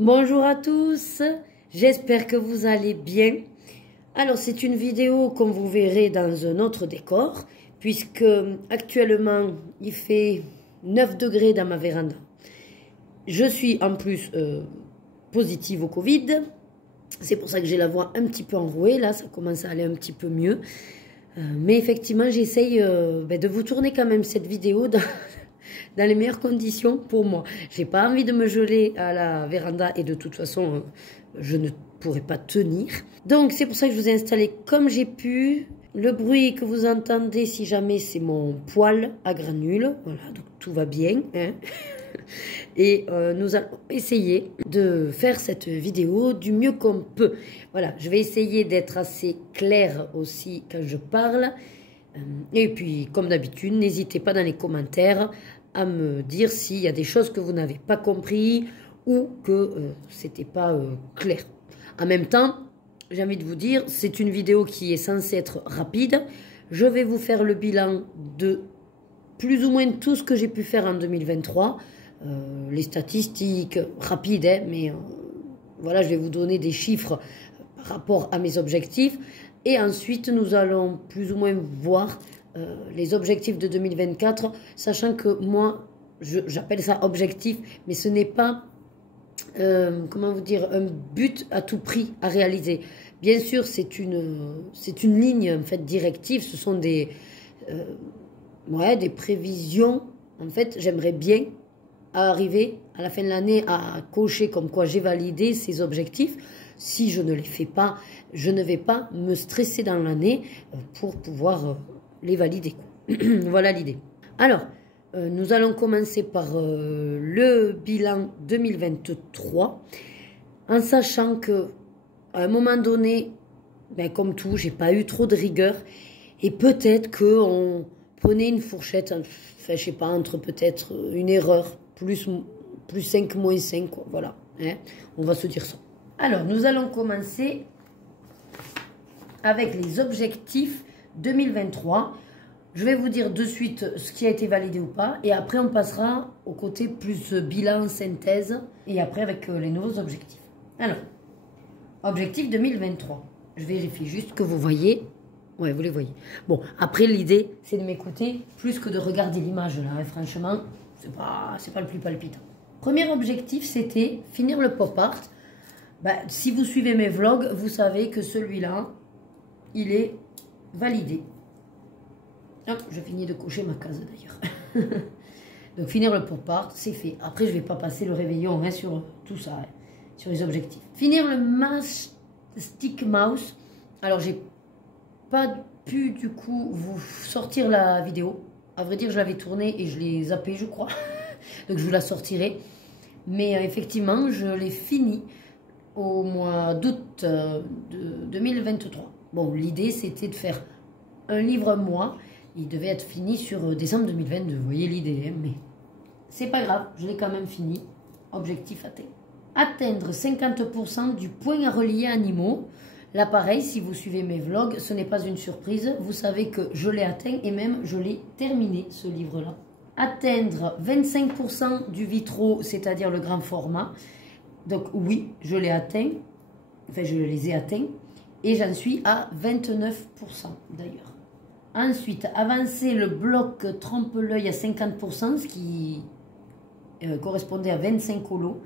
Bonjour à tous, j'espère que vous allez bien. Alors c'est une vidéo comme vous verrez dans un autre décor, puisque actuellement il fait 9 degrés dans ma véranda. Je suis en plus positive au Covid, c'est pour ça que j'ai la voix un petit peu enrouée, là ça commence à aller un petit peu mieux. Mais effectivement j'essaye de vous tourner quand même cette vidéo dans les meilleures conditions pour moi. J'ai pas envie de me geler à la véranda et de toute façon, je ne pourrais pas tenir. Donc, c'est pour ça que je vous ai installé comme j'ai pu. Le bruit que vous entendez, si jamais, c'est mon poêle à granules. Voilà, donc tout va bien. Hein. Et nous allons essayer de faire cette vidéo du mieux qu'on peut. Voilà, je vais essayer d'être assez claire aussi quand je parle. Et puis, comme d'habitude, n'hésitez pas dans les commentaires à me dire s'il y a des choses que vous n'avez pas compris ou que c'était pas clair. En même temps, j'ai envie de vous dire, c'est une vidéo qui est censée être rapide. Je vais vous faire le bilan de plus ou moins tout ce que j'ai pu faire en 2023. Les statistiques rapides, hein, mais voilà, je vais vous donner des chiffres par rapport à mes objectifs. Et ensuite, nous allons plus ou moins voir les objectifs de 2024, sachant que moi, j'appelle ça objectif, mais ce n'est pas, comment vous dire, un but à tout prix à réaliser. Bien sûr, c'est une ligne en fait directive, ce sont des prévisions. En fait, j'aimerais bien arriver à la fin de l'année à cocher comme quoi j'ai validé ces objectifs. Si je ne les fais pas, je ne vais pas me stresser dans l'année pour pouvoir les valider. Voilà l'idée. Alors, nous allons commencer par le bilan 2023, en sachant que à un moment donné, comme tout, j'ai pas eu trop de rigueur et peut-être qu'on prenait une fourchette, enfin, je sais pas, entre peut-être une erreur, plus 5, moins 5, quoi, voilà. Hein, on va se dire ça. Alors, nous allons commencer avec les objectifs 2023. Je vais vous dire de suite ce qui a été validé ou pas. Et après, on passera au côté plus bilan, synthèse. Et après, avec les nouveaux objectifs. Alors, objectif 2023. Je vérifie juste que vous voyez. Ouais, vous les voyez. Bon, après, l'idée, c'est de m'écouter plus que de regarder l'image. Là, hein. Franchement, c'est pas le plus palpitant. Premier objectif, c'était finir le pop art. Si vous suivez mes vlogs, vous savez que celui-là, il est validé. Hop, je finis de cocher ma case d'ailleurs. Donc finir le pop art, c'est fait. Après, je ne vais pas passer le réveillon hein, sur tout ça, hein, sur les objectifs. Finir le Mastic Mouse. Alors, j'ai pas pu du coup vous sortir la vidéo. À vrai dire, je l'avais tournée et je l'ai zappée, je crois. Donc, je vous la sortirai. Mais effectivement, je l'ai fini au mois d'août de 2023. Bon, l'idée, c'était de faire un livre mois. Il devait être fini sur décembre 2022. Vous voyez l'idée, hein, mais c'est pas grave, je l'ai quand même fini. Objectif atteint. Atteindre 50% du point à relier animaux. Là, pareil, si vous suivez mes vlogs, ce n'est pas une surprise. Vous savez que je l'ai atteint et même je l'ai terminé, ce livre-là. Atteindre 25% du vitro, c'est-à-dire le grand format. Donc oui, je l'ai atteint, enfin je les ai atteints, et j'en suis à 29% d'ailleurs. Ensuite, avancer le bloc trompe-l'œil à 50%, ce qui correspondait à 25 holos,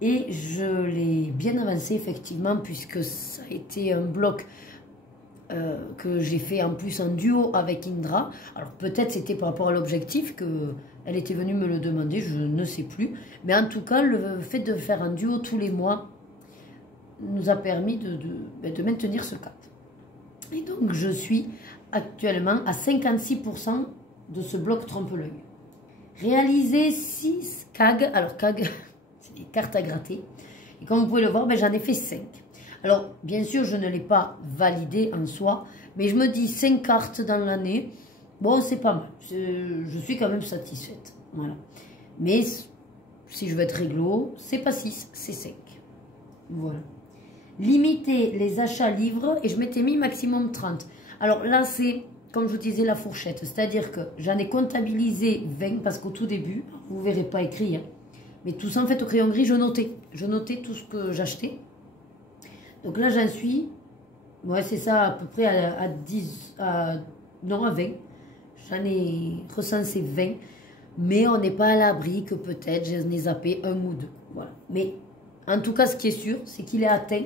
et je l'ai bien avancé effectivement, puisque ça a été un bloc que j'ai fait en plus en duo avec Indra. Alors peut-être c'était par rapport à l'objectif qu'elle était venue me le demander, je ne sais plus. Mais en tout cas, le fait de faire un duo tous les mois nous a permis de maintenir ce cap. Et donc je suis actuellement à 56% de ce bloc trompe-l'œil. Réaliser 6 CAG, alors CAG c'est des cartes à gratter. Et comme vous pouvez le voir, j'en ai fait 5. Alors, bien sûr, je ne l'ai pas validé en soi, mais je me dis 5 cartes dans l'année, bon, c'est pas mal. Je suis quand même satisfaite. Voilà. Mais si je veux être réglo, c'est pas 6, c'est 5. Voilà. Limiter les achats livres, et je m'étais mis maximum 30. Alors là, c'est, comme je vous disais, la fourchette. C'est-à-dire que j'en ai comptabilisé 20, parce qu'au tout début, vous ne verrez pas écrit, hein, Mais tout ça, en fait, au crayon gris, je notais. Je notais tout ce que j'achetais. Donc là, j'en suis, ouais, c'est ça, à peu près à 10, non, à 20. J'en ai recensé 20. Mais on n'est pas à l'abri que peut-être j'en ai zappé un ou deux. Voilà. Mais en tout cas, ce qui est sûr, c'est qu'il est atteint,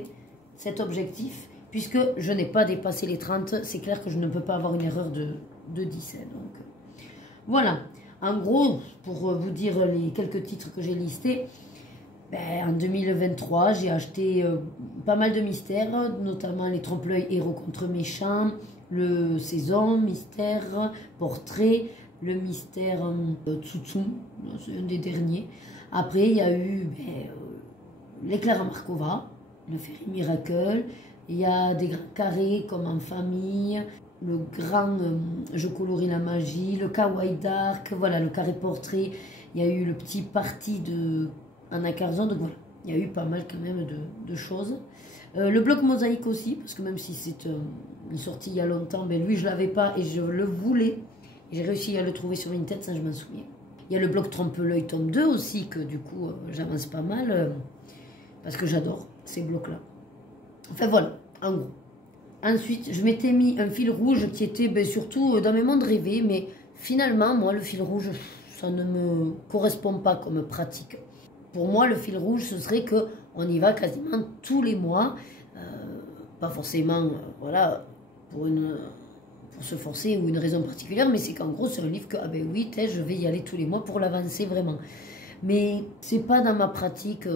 cet objectif, puisque je n'ai pas dépassé les 30. C'est clair que je ne peux pas avoir une erreur de 10. Donc, voilà. En gros, pour vous dire les quelques titres que j'ai listés, en 2023, j'ai acheté pas mal de mystères, notamment les Trompe-l'œil héros contre méchants, le saison, mystère, portrait, le mystère Tsutsun, c'est un des derniers. Après, il y a eu l'éclair à Markova, le Fairy Miracle, il y a des grands carrés comme En famille, le grand Je colorie la magie, le kawaii dark, voilà, le carré portrait, il y a eu le petit parti de Anna Carzon, donc voilà, il y a eu pas mal quand même de choses. Le bloc mosaïque aussi, parce que même si c'est une sortie il y a longtemps, lui je l'avais pas et je le voulais. J'ai réussi à le trouver sur Vinted, ça je m'en souviens. Il y a le bloc Trompe-l'œil tome 2 aussi, que du coup j'avance pas mal, parce que j'adore ces blocs-là. Enfin voilà, en gros. Ensuite, je m'étais mis un fil rouge qui était surtout dans mes mondes rêvés, mais finalement, moi, le fil rouge, ça ne me correspond pas comme pratique. Pour moi, le fil rouge, ce serait qu'on y va quasiment tous les mois, pas forcément, voilà, pour se forcer ou une raison particulière, mais c'est qu'en gros, c'est un livre que, ah ben oui, je vais y aller tous les mois pour l'avancer vraiment. Mais c'est pas dans ma pratique,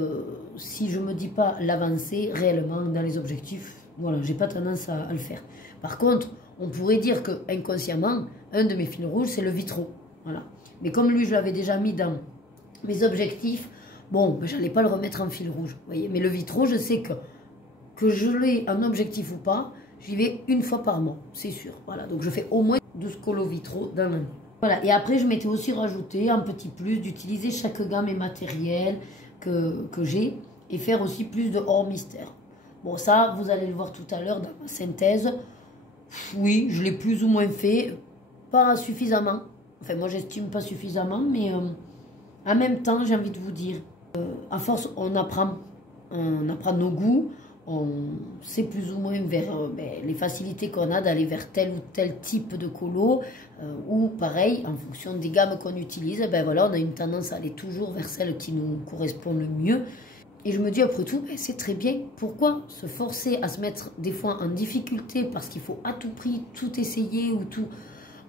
si je me dis pas l'avancer réellement dans les objectifs, voilà, j'ai pas tendance à le faire. Par contre, on pourrait dire que inconsciemment, un de mes fils rouges, c'est le vitro. Voilà. Mais comme lui, je l'avais déjà mis dans mes objectifs, bon, ben, j'allais pas le remettre en fil rouge. Vous voyez. Mais le vitro, je sais que je l'ai en objectif ou pas, j'y vais une fois par mois, c'est sûr. Voilà. Donc je fais au moins 12 colos vitro dans l'année. Voilà. Et après, je m'étais aussi rajouté un petit plus d'utiliser chaque gamme et matériel que j'ai et faire aussi plus de hors mystère. Bon, ça, vous allez le voir tout à l'heure dans ma synthèse. Oui, je l'ai plus ou moins fait, pas suffisamment. Enfin, moi, j'estime pas suffisamment, mais en même temps, j'ai envie de vous dire, à force, on apprend nos goûts, on sait plus ou moins vers les facilités qu'on a d'aller vers tel ou tel type de colo, ou pareil, en fonction des gammes qu'on utilise, voilà, on a une tendance à aller toujours vers celle qui nous correspond le mieux. Et je me dis, après tout, c'est très bien. Pourquoi se forcer à se mettre des fois en difficulté parce qu'il faut à tout prix tout essayer ou tout...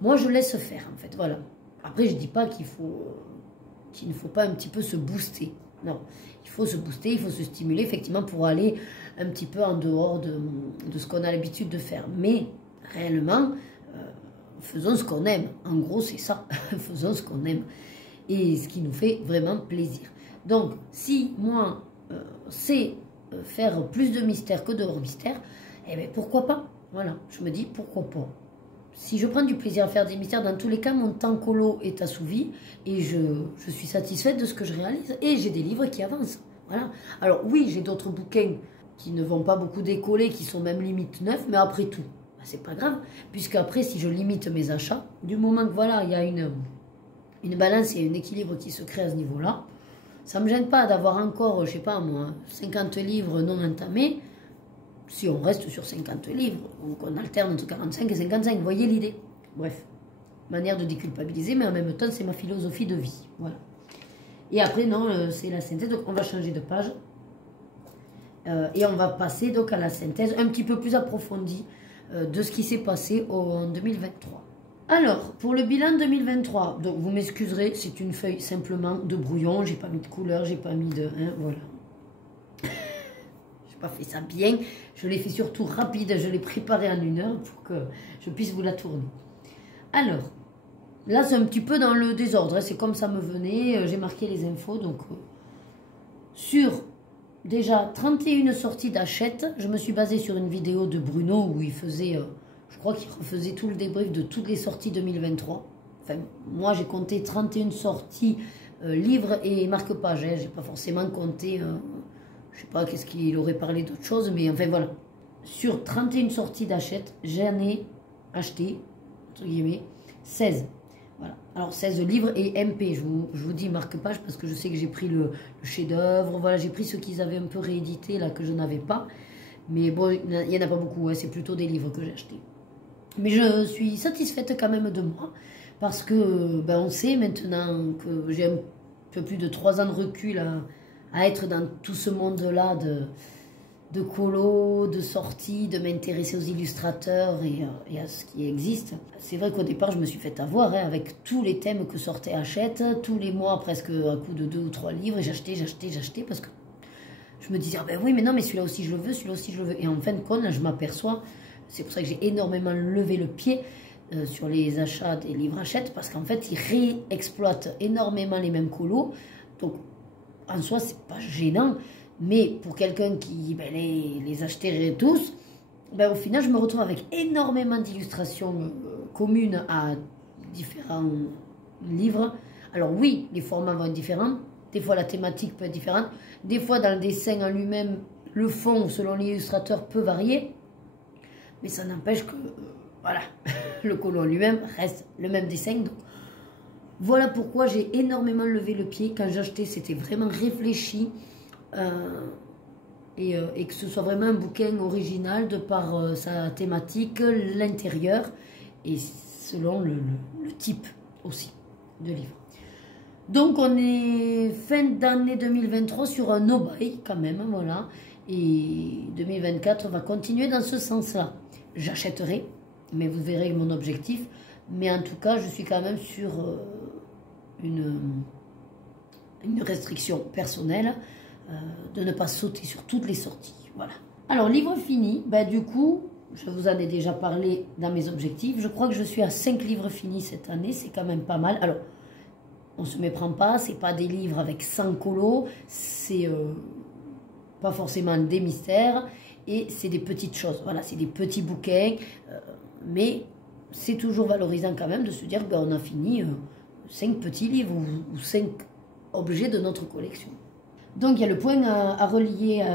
Moi, je laisse faire, en fait, voilà. Après, je dis pas qu'il ne faut pas un petit peu se booster. Non, il faut se booster, il faut se stimuler, effectivement, pour aller un petit peu en dehors de ce qu'on a l'habitude de faire. Mais, réellement, faisons ce qu'on aime. En gros, c'est ça. Faisons ce qu'on aime. Et ce qui nous fait vraiment plaisir. Donc, si moi... c'est faire plus de mystère que de hors mystère, eh bien pourquoi pas? Voilà, je me dis pourquoi pas. Si je prends du plaisir à faire des mystères, dans tous les cas, mon temps colo est assouvi et je suis satisfaite de ce que je réalise et j'ai des livres qui avancent. Voilà. Alors oui, j'ai d'autres bouquins qui ne vont pas beaucoup décoller, qui sont même limite neufs, mais après tout, c'est pas grave, puisque après, si je limite mes achats, du moment que voilà, il y a une balance, il y a un équilibre qui se crée à ce niveau-là, ça ne me gêne pas d'avoir encore, je sais pas moi, 50 livres non entamés, si on reste sur 50 livres, donc on alterne entre 45 et 55, vous voyez l'idée? Bref, manière de déculpabiliser, mais en même temps, c'est ma philosophie de vie, voilà. Et après, non, c'est la synthèse, donc on va changer de page, et on va passer donc à la synthèse un petit peu plus approfondie de ce qui s'est passé en 2023. Alors, pour le bilan 2023, donc vous m'excuserez, c'est une feuille simplement de brouillon, j'ai pas mis de couleur, j'ai pas mis de... voilà. J'ai pas fait ça bien, je l'ai fait surtout rapide, je l'ai préparé en 1 heure pour que je puisse vous la tourner. Alors, là c'est un petit peu dans le désordre, c'est comme ça me venait, j'ai marqué les infos, donc... sur déjà 31 sorties d'Hachette, je me suis basée sur une vidéo de Bruno où il faisait... je crois qu'il refaisait tout le débrief de toutes les sorties 2023. Enfin, moi, j'ai compté 31 sorties livres et marque-pages. J'ai pas forcément compté, je sais pas, qu'est-ce qu'il aurait parlé d'autre chose, mais enfin voilà. Sur 31 sorties d'Hachette, j'en ai acheté, entre guillemets, 16. Voilà. Alors 16 livres et MP, je vous dis marque-page parce que je sais que j'ai pris le chef-d'œuvre. Voilà, j'ai pris ceux qu'ils avaient un peu réédités là que je n'avais pas. Mais bon, il n'y en a pas beaucoup, hein, c'est plutôt des livres que j'ai achetés. Mais je suis satisfaite quand même de moi parce que ben, on sait maintenant que j'ai un peu plus de 3 ans de recul à être dans tout ce monde-là de colo, de sorties, de m'intéresser aux illustrateurs et à ce qui existe. C'est vrai qu'au départ, je me suis fait avoir hein, avec tous les thèmes que sortait Hachette, tous les mois presque à coup de 2 ou 3 livres, et j'achetais parce que je me disais, ah ben oui, mais non, mais celui-là aussi je le veux, celui-là aussi je le veux. Et en fin de compte, là, je m'aperçois, c'est pour ça que j'ai énormément levé le pied sur les achats des livres Hachette, parce qu'en fait, ils réexploitent énormément les mêmes colos. Donc, en soi, c'est pas gênant. Mais pour quelqu'un qui ben, les achèterait tous, ben, au final, je me retrouve avec énormément d'illustrations communes à différents livres. Alors oui, les formats vont être différents. Des fois, la thématique peut être différente. Des fois, dans le dessin en lui-même, le fond, selon l'illustrateur, peut varier. Mais ça n'empêche que, voilà, le colon lui-même reste le même dessin. Donc, voilà pourquoi j'ai énormément levé le pied. Quand j'ai acheté, c'était vraiment réfléchi. Et que ce soit vraiment un bouquin original de par sa thématique, l'intérieur et selon le type aussi de livre. Donc on est fin d'année 2023 sur un no-buy quand même, voilà. Et 2024 va continuer dans ce sens-là. J'achèterai, mais vous verrez mon objectif. Mais en tout cas, je suis quand même sur une restriction personnelle. De ne pas sauter sur toutes les sorties. Voilà. Alors, livre fini, ben, du coup, je vous en ai déjà parlé dans mes objectifs. Je crois que je suis à 5 livres finis cette année, c'est quand même pas mal. Alors, on ne se méprend pas, c'est pas des livres avec 100 colos, c'est pas forcément des mystères, et c'est des petites choses. Voilà, c'est des petits bouquins, mais c'est toujours valorisant quand même de se dire qu'on a fini 5 petits livres ou 5 objets de notre collection. Donc il y a le point à relier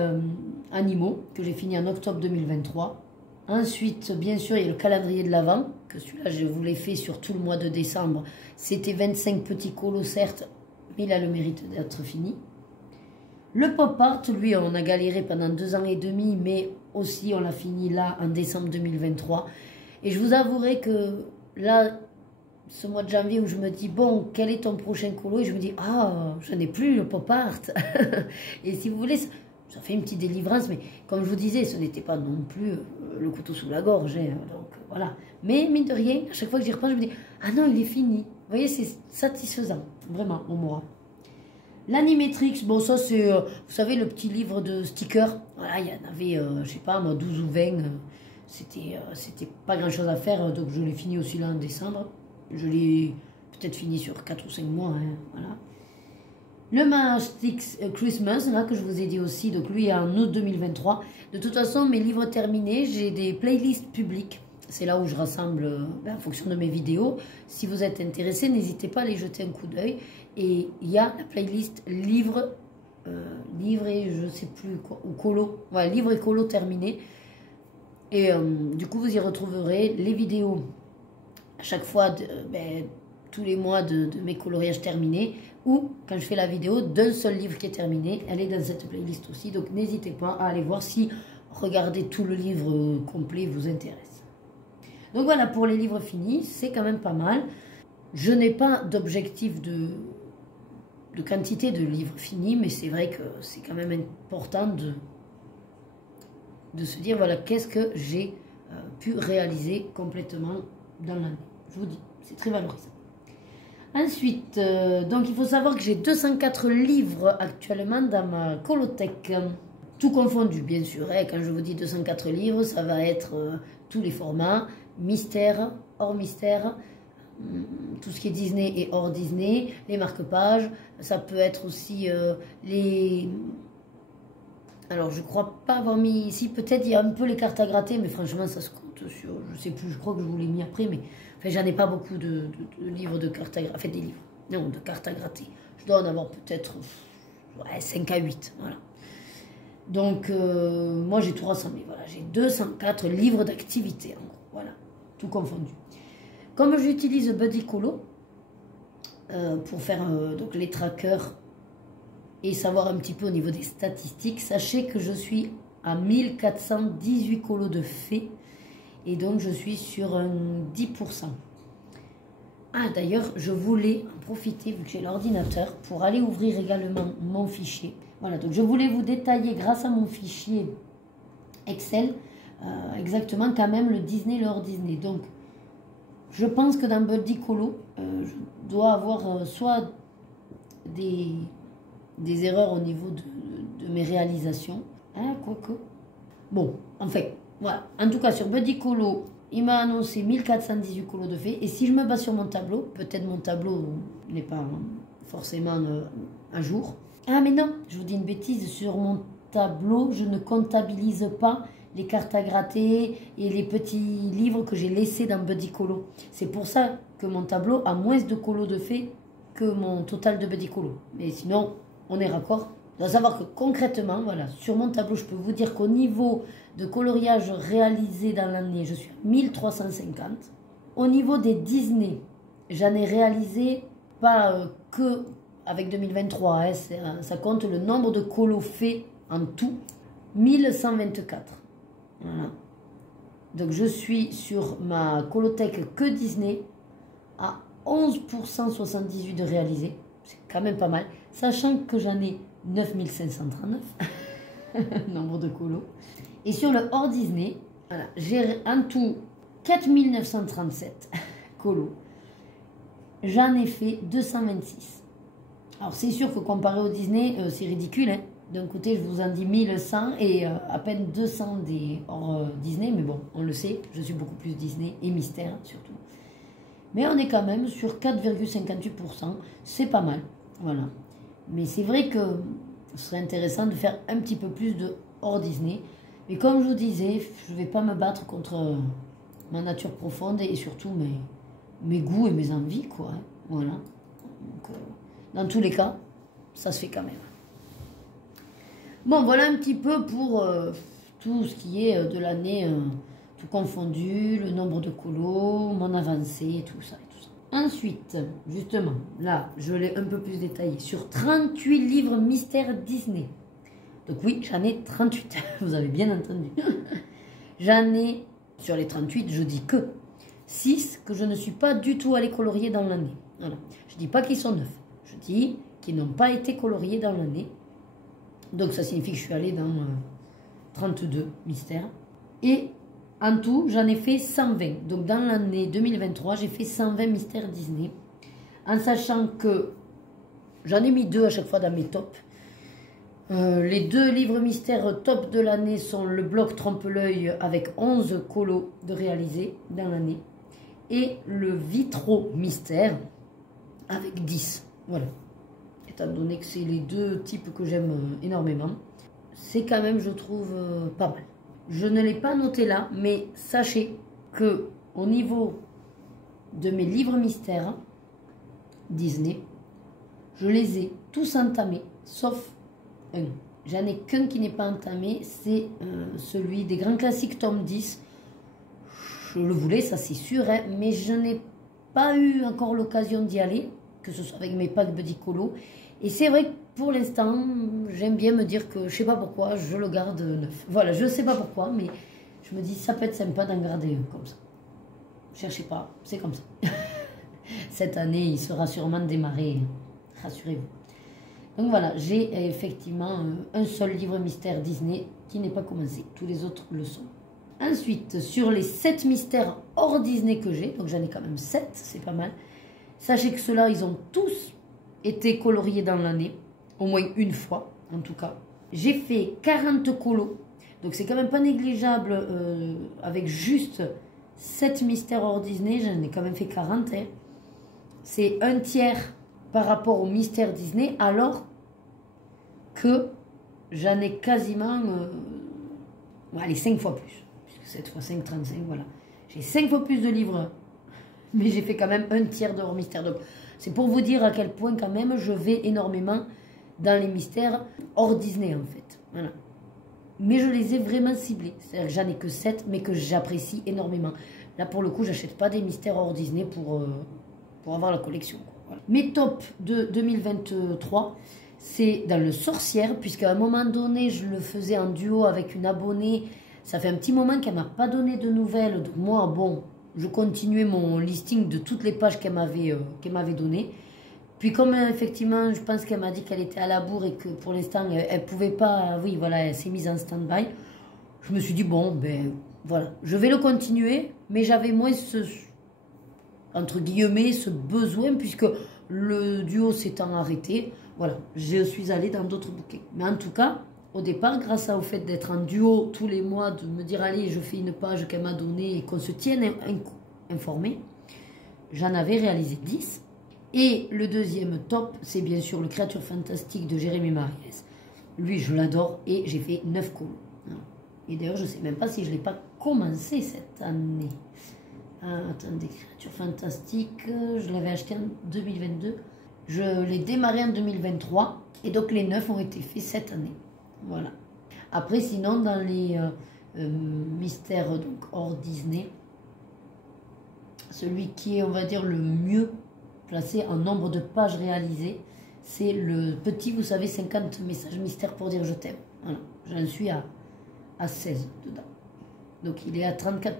animaux que j'ai fini en octobre 2023. Ensuite, bien sûr, il y a le calendrier de l'Avent, que celui-là, je vous l'ai fait sur tout le mois de décembre. C'était 25 petits colos, certes, mais il a le mérite d'être fini. Le pop art, lui, on a galéré pendant 2 ans et demi, mais aussi on l'a fini là en décembre 2023. Et je vous avouerai que là, ce mois de janvier où je me dis, bon, quel est ton prochain colo? Et je me dis, ah, je n'ai plus le pop art. Et si vous voulez, ça fait une petite délivrance, mais comme je vous disais, ce n'était pas non plus le couteau sous la gorge. Hein, donc voilà. Mais mine de rien, à chaque fois que j'y repense, je me dis, ah non, il est fini. Vous voyez, c'est satisfaisant, vraiment, au moral. L'Animatrix, bon, ça c'est, vous savez, le petit livre de stickers. Voilà, il y en avait, je sais pas, moi, 12 ou 20. C'était pas grand chose à faire, donc je l'ai fini aussi là en décembre. Je l'ai peut-être fini sur 4 ou 5 mois, hein, voilà. Le Mastix Christmas, là, que je vous ai dit aussi, donc lui en août 2023. De toute façon, mes livres terminés, j'ai des playlists publiques. C'est là où je rassemble en fonction de mes vidéos. Si vous êtes intéressé, n'hésitez pas à aller jeter un coup d'œil. Et il y a la playlist livre et je sais plus quoi, ou colo. Voilà, livre et colo terminés. Et du coup, vous y retrouverez les vidéos à chaque fois, tous les mois de mes coloriages terminés, ou quand je fais la vidéo d'un seul livre qui est terminé, elle est dans cette playlist aussi, donc n'hésitez pas à aller voir si regarder tout le livre complet vous intéresse. Donc voilà, pour les livres finis, c'est quand même pas mal. Je n'ai pas d'objectif de quantité de livres finis, mais c'est vrai que c'est quand même important de se dire, voilà, qu'est-ce que j'ai pu réaliser complètement dans l'année. Je vous dis, c'est très valorisant. Ensuite, donc il faut savoir que j'ai 204 livres actuellement dans ma colothèque. Tout confondu, bien sûr. Hein. Quand je vous dis 204 livres, ça va être tous les formats, mystère, hors mystère, tout ce qui est Disney et hors Disney, les marque-pages. Ça peut être aussi les... Alors, je crois pas avoir mis ici. Peut-être il y a un peu les cartes à gratter, mais franchement, ça se compte sur... Je sais plus, je crois que je vous l'ai mis après, mais... Enfin, j'en ai pas beaucoup de livres de cartes à gratter. Enfin, des livres. Non, de cartes à gratter. Je dois en avoir peut-être 5 à 8. Voilà. Donc, moi, j'ai tout rassemblé. Voilà, j'ai 204 livres d'activité, en gros. Voilà, tout confondu. Comme j'utilise Buddy Colo, pour faire donc les trackers et savoir un petit peu au niveau des statistiques. Sachez que je suis à 1418 colos de fait et donc je suis sur un 10%. Ah d'ailleurs, je voulais en profiter vu que j'ai l'ordinateur pour aller ouvrir également mon fichier. Voilà, donc je voulais vous détailler grâce à mon fichier Excel exactement quand même le Disney, le hors Disney. Donc je pense que dans Buddy Colo, je dois avoir soit des erreurs au niveau de mes réalisations. Hein, quoique. Bon, en fait, voilà. En tout cas, sur Buddy Colo, il m'a annoncé 1418 colos de fait. Et si je me base sur mon tableau, peut-être mon tableau n'est pas forcément à jour. Ah, mais non, je vous dis une bêtise. Sur mon tableau, je ne comptabilise pas les cartes à gratter et les petits livres que j'ai laissés dans Buddy Colo. C'est pour ça que mon tableau a moins de colos de fait que mon total de Buddy Colo. Mais sinon, on est raccord. Il faut savoir que concrètement, voilà, sur mon tableau, je peux vous dire qu'au niveau de coloriage réalisé dans l'année, je suis à 1350. Au niveau des Disney, j'en ai réalisé pas que avec 2023, hein, ça compte le nombre de colos faits en tout, 1124. Voilà. Donc je suis sur ma colothèque que Disney à 11% 78 de réalisé. C'est quand même pas mal, sachant que j'en ai 9539 nombre de colos. Et sur le hors Disney, voilà, j'ai en tout 4937 colos. J'en ai fait 226. Alors c'est sûr que comparé au Disney, c'est ridicule. Hein. D'un côté, je vous en dis 1100 et à peine 200 des hors Disney. Mais bon, on le sait, je suis beaucoup plus Disney et mystère surtout. Mais on est quand même sur 4,58%. C'est pas mal. Voilà. Mais c'est vrai que ce serait intéressant de faire un petit peu plus de hors Disney. Mais comme je vous disais, je ne vais pas me battre contre ma nature profonde et surtout mes goûts et mes envies, quoi. Hein. Voilà. Donc, dans tous les cas, ça se fait quand même. Bon, voilà un petit peu pour tout ce qui est de l'année, tout confondu, le nombre de colos, mon avancée, tout ça. Ensuite, justement, là, je l'ai un peu plus détaillé, sur 38 livres mystères Disney. Donc oui, j'en ai 38, vous avez bien entendu. J'en ai, sur les 38, je dis que 6 que je ne suis pas du tout allé colorier dans l'année. Voilà. Je ne dis pas qu'ils sont neufs, je dis qu'ils n'ont pas été coloriés dans l'année. Donc ça signifie que je suis allée dans 32 mystères. Et en tout, j'en ai fait 120. Donc dans l'année 2023, j'ai fait 120 mystères Disney. En sachant que j'en ai mis 2 à chaque fois dans mes tops. Les 2 livres mystères top de l'année sont le bloc Trompe-l'œil avec 11 colos de réalisés dans l'année. Et le vitro mystère avec 10. Voilà. Étant donné que c'est les 2 types que j'aime énormément. C'est quand même, je trouve, pas mal. Je ne l'ai pas noté là, mais sachez que au niveau de mes livres mystères Disney, je les ai tous entamés, sauf un. J'en ai qu'un qui n'est pas entamé, c'est celui des grands classiques tome 10. Je le voulais, ça c'est sûr, hein, mais je n'ai pas eu encore l'occasion d'y aller, que ce soit avec mes packs Buddy Colo. Et c'est vrai que pour l'instant, j'aime bien me dire que, je sais pas pourquoi, je le garde neuf. Voilà, je sais pas pourquoi, mais je me dis, ça peut être sympa d'en garder un comme ça. Cherchez pas, c'est comme ça. Cette année, il sera sûrement démarré, rassurez-vous. Donc voilà, j'ai effectivement un seul livre mystère Disney qui n'est pas commencé. Tous les autres le sont. Ensuite, sur les 7 mystères hors Disney que j'ai, donc j'en ai quand même 7, c'est pas mal. Sachez que ceux-là, ils ont tous été coloriés dans l'année, au moins une fois, en tout cas. J'ai fait 40 colos, donc c'est quand même pas négligeable avec juste 7 mystères hors Disney, j'en ai quand même fait 40. Hein. C'est un tiers par rapport au mystère Disney, alors que j'en ai quasiment, allez, 5 fois plus. Puisque 7 fois 5, 35, voilà. J'ai 5 fois plus de livres, mais j'ai fait quand même un tiers de hors mystère. Donc, c'est pour vous dire à quel point quand même je vais énormément dans les mystères hors Disney en fait. Voilà. Mais je les ai vraiment ciblés. C'est-à-dire que j'en ai que 7, mais que j'apprécie énormément. Là pour le coup, j'achète pas des mystères hors Disney pour avoir la collection. Voilà. Mes tops de 2023, c'est dans le sorcière, puisqu'à un moment donné, je le faisais en duo avec une abonnée. Ça fait un petit moment qu'elle ne m'a pas donné de nouvelles. Donc moi, bon, je continuais mon listing de toutes les pages qu'elle m'avait données. Puis comme effectivement, je pense qu'elle m'a dit qu'elle était à la bourre et que pour l'instant, elle ne pouvait pas... Oui, voilà, elle s'est mise en stand-by. Je me suis dit, bon, ben voilà, je vais le continuer. Mais j'avais moins entre guillemets, ce besoin, puisque le duo s'étant arrêté, voilà, je suis allée dans d'autres bouquets. Mais en tout cas, au départ, grâce au fait d'être en duo tous les mois, de me dire, allez, je fais une page qu'elle m'a donnée et qu'on se tienne informé, j'en avais réalisé 10. Et le deuxième top, c'est bien sûr le Créature Fantastique de Jérémy Mariès. Lui, je l'adore et j'ai fait 9 colos. Et d'ailleurs, je ne sais même pas si je ne l'ai pas commencé cette année. Attendez, Créature Fantastique, je l'avais acheté en 2022. Je l'ai démarré en 2023. Et donc, les 9 ont été faits cette année. Voilà. Après, sinon, dans les mystères donc, hors Disney, celui qui est, on va dire, le mieux placé en nombre de pages réalisées, c'est le petit, vous savez, 50 messages mystères pour dire je t'aime. Voilà. J'en suis à 16 dedans. Donc, il est à 34%.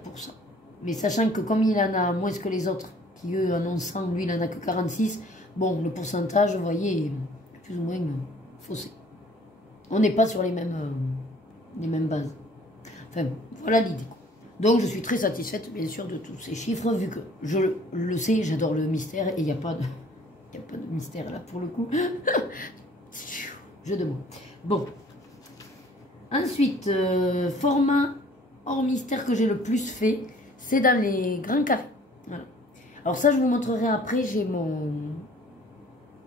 Mais sachant que comme il en a moins que les autres, qui eux en ont 100, lui il en a que 46, bon, le pourcentage, vous voyez, est plus ou moins faussé. On n'est pas sur les mêmes bases. Enfin, voilà l'idée. Donc je suis très satisfaite, bien sûr, de tous ces chiffres, vu que je le sais, j'adore le mystère, et il n'y a pas de mystère là pour le coup. Jeu de mots. Bon. Ensuite, format hors mystère que j'ai le plus fait, c'est dans les grands carrés. Voilà. Alors ça, je vous montrerai après. J'ai mon